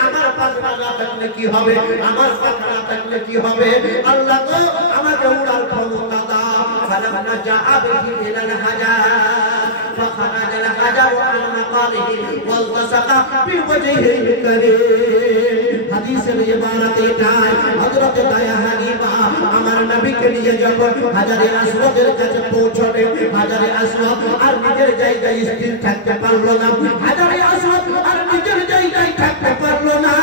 আমার পাখনা না থাকলে কি হবে, আমার পাখনা থাকলে কি হবে? আল্লাহ তো আমাকে উড়ার ক্ষমতা দাও। ফালাম্মা জাআ বিহি ইলাল হাজার ফাখারাজা আল হাজার আন মাকালিহি ওয়ালতাসাকা বিওয়াজহিল কারীম। হাদিসের ইবারত এটাই, হযরত দায়া হালিমা আমার নবীকে নিয়ে যখন হাজারে আসওয়াদের কাছে পৌঁছবে, হাজারে আসওয়াদ আর নিজের জায়গায় স্থির থাকতে পারলো না, হাজারে আসওয়াদ আর নিজের জায়গায় থাকতে পারলো না।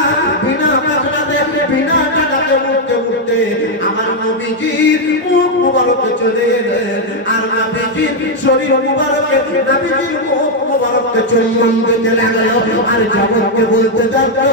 বিনা পাখনাতে বিনা ডানাতে উঠতে উঠতে আমার নবীজির মুখ মুবারকে চলে এলেন, আর নবীজির শরীর মুবারকে নবীজির মুখ মুবারকে চুম্বন দিতে লাগলো, আর জগৎকে বলতে লাগলো